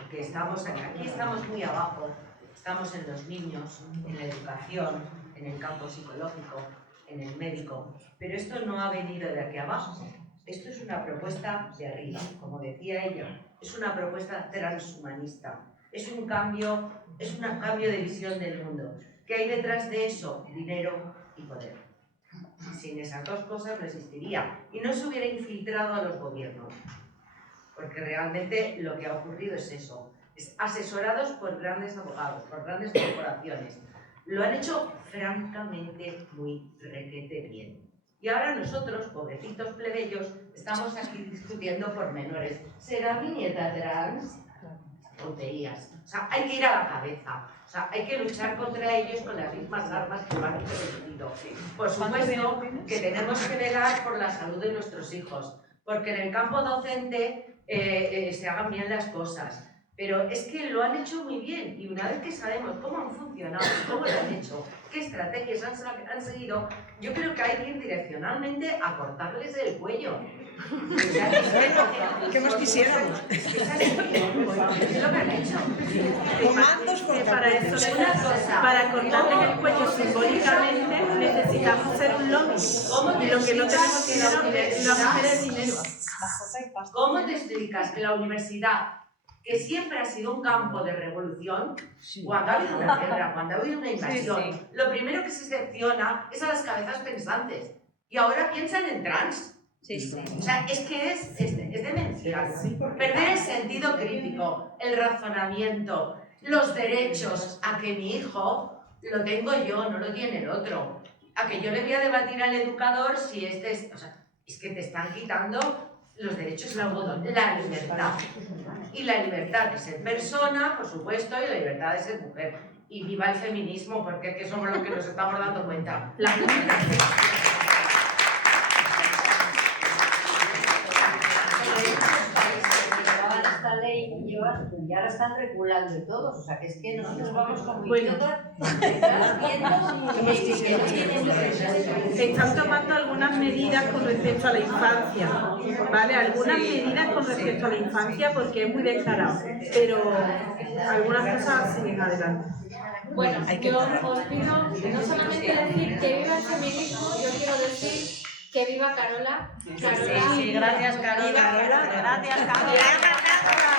Porque aquí estamos muy abajo. Estamos en los niños, en la educación, en el campo psicológico, en el médico. Pero esto no ha venido de aquí abajo. Esto es una propuesta de arriba, como decía ella. Es una propuesta transhumanista. Es un cambio de visión del mundo. ¿Qué hay detrás de eso? Dinero y poder. Sin esas dos cosas no existiría. Y no se hubiera infiltrado a los gobiernos. Porque realmente lo que ha ocurrido es eso. Asesorados por grandes abogados, por grandes corporaciones. Lo han hecho francamente muy requete bien. Y ahora nosotros, pobrecitos plebeyos, estamos aquí discutiendo pormenores. ¿Será mi nieta trans? Tonterías. O sea, hay que ir a la cabeza. O sea, hay que luchar contra ellos con las mismas armas que lo han intervenido. Por supuesto que tenemos que velar por la salud de nuestros hijos, porque en el campo docente se hagan bien las cosas. Pero es que lo han hecho muy bien, y una vez que sabemos cómo han funcionado, cómo lo han hecho, qué estrategias han seguido, yo creo que hay que ir direccionalmente a cortarles el cuello. ¿Qué más quisiéramos? Es lo que han hecho. Comandos por Para cortarles el cuello simbólicamente necesitamos ser un lobby. Y lo que no tenemos que es dinero. ¿Cómo te explicas que la universidad, que siempre ha sido un campo de revolución, cuando ha habido una guerra, cuando ha habido una invasión, lo primero que se secciona es a las cabezas pensantes, y ahora piensan en trans? O sea, es que es demencial. Perder el sentido crítico, el razonamiento, los derechos a que mi hijo lo tengo yo, no lo tiene el otro, a que yo le voy a debatir al educador si este es... O sea, es que te están quitando los derechos a todo, la libertad. Y la libertad de ser persona, por supuesto, y la libertad de ser mujer. Y viva el feminismo, porque es que somos los que nos estamos dando cuenta. Esta ley y ahora están regulando todos, o sea que es que nosotros vamos como idiotas Están tomando algunas medidas con respecto a la infancia, ¿vale? Algunas medidas con respecto a la infancia porque es muy declarado, pero algunas cosas siguen adelante. Bueno, Hay que yo parar. os pido no solamente decir que viva el feminismo, yo quiero decir que viva Carola. Sí, gracias Carola. Gracias Carola.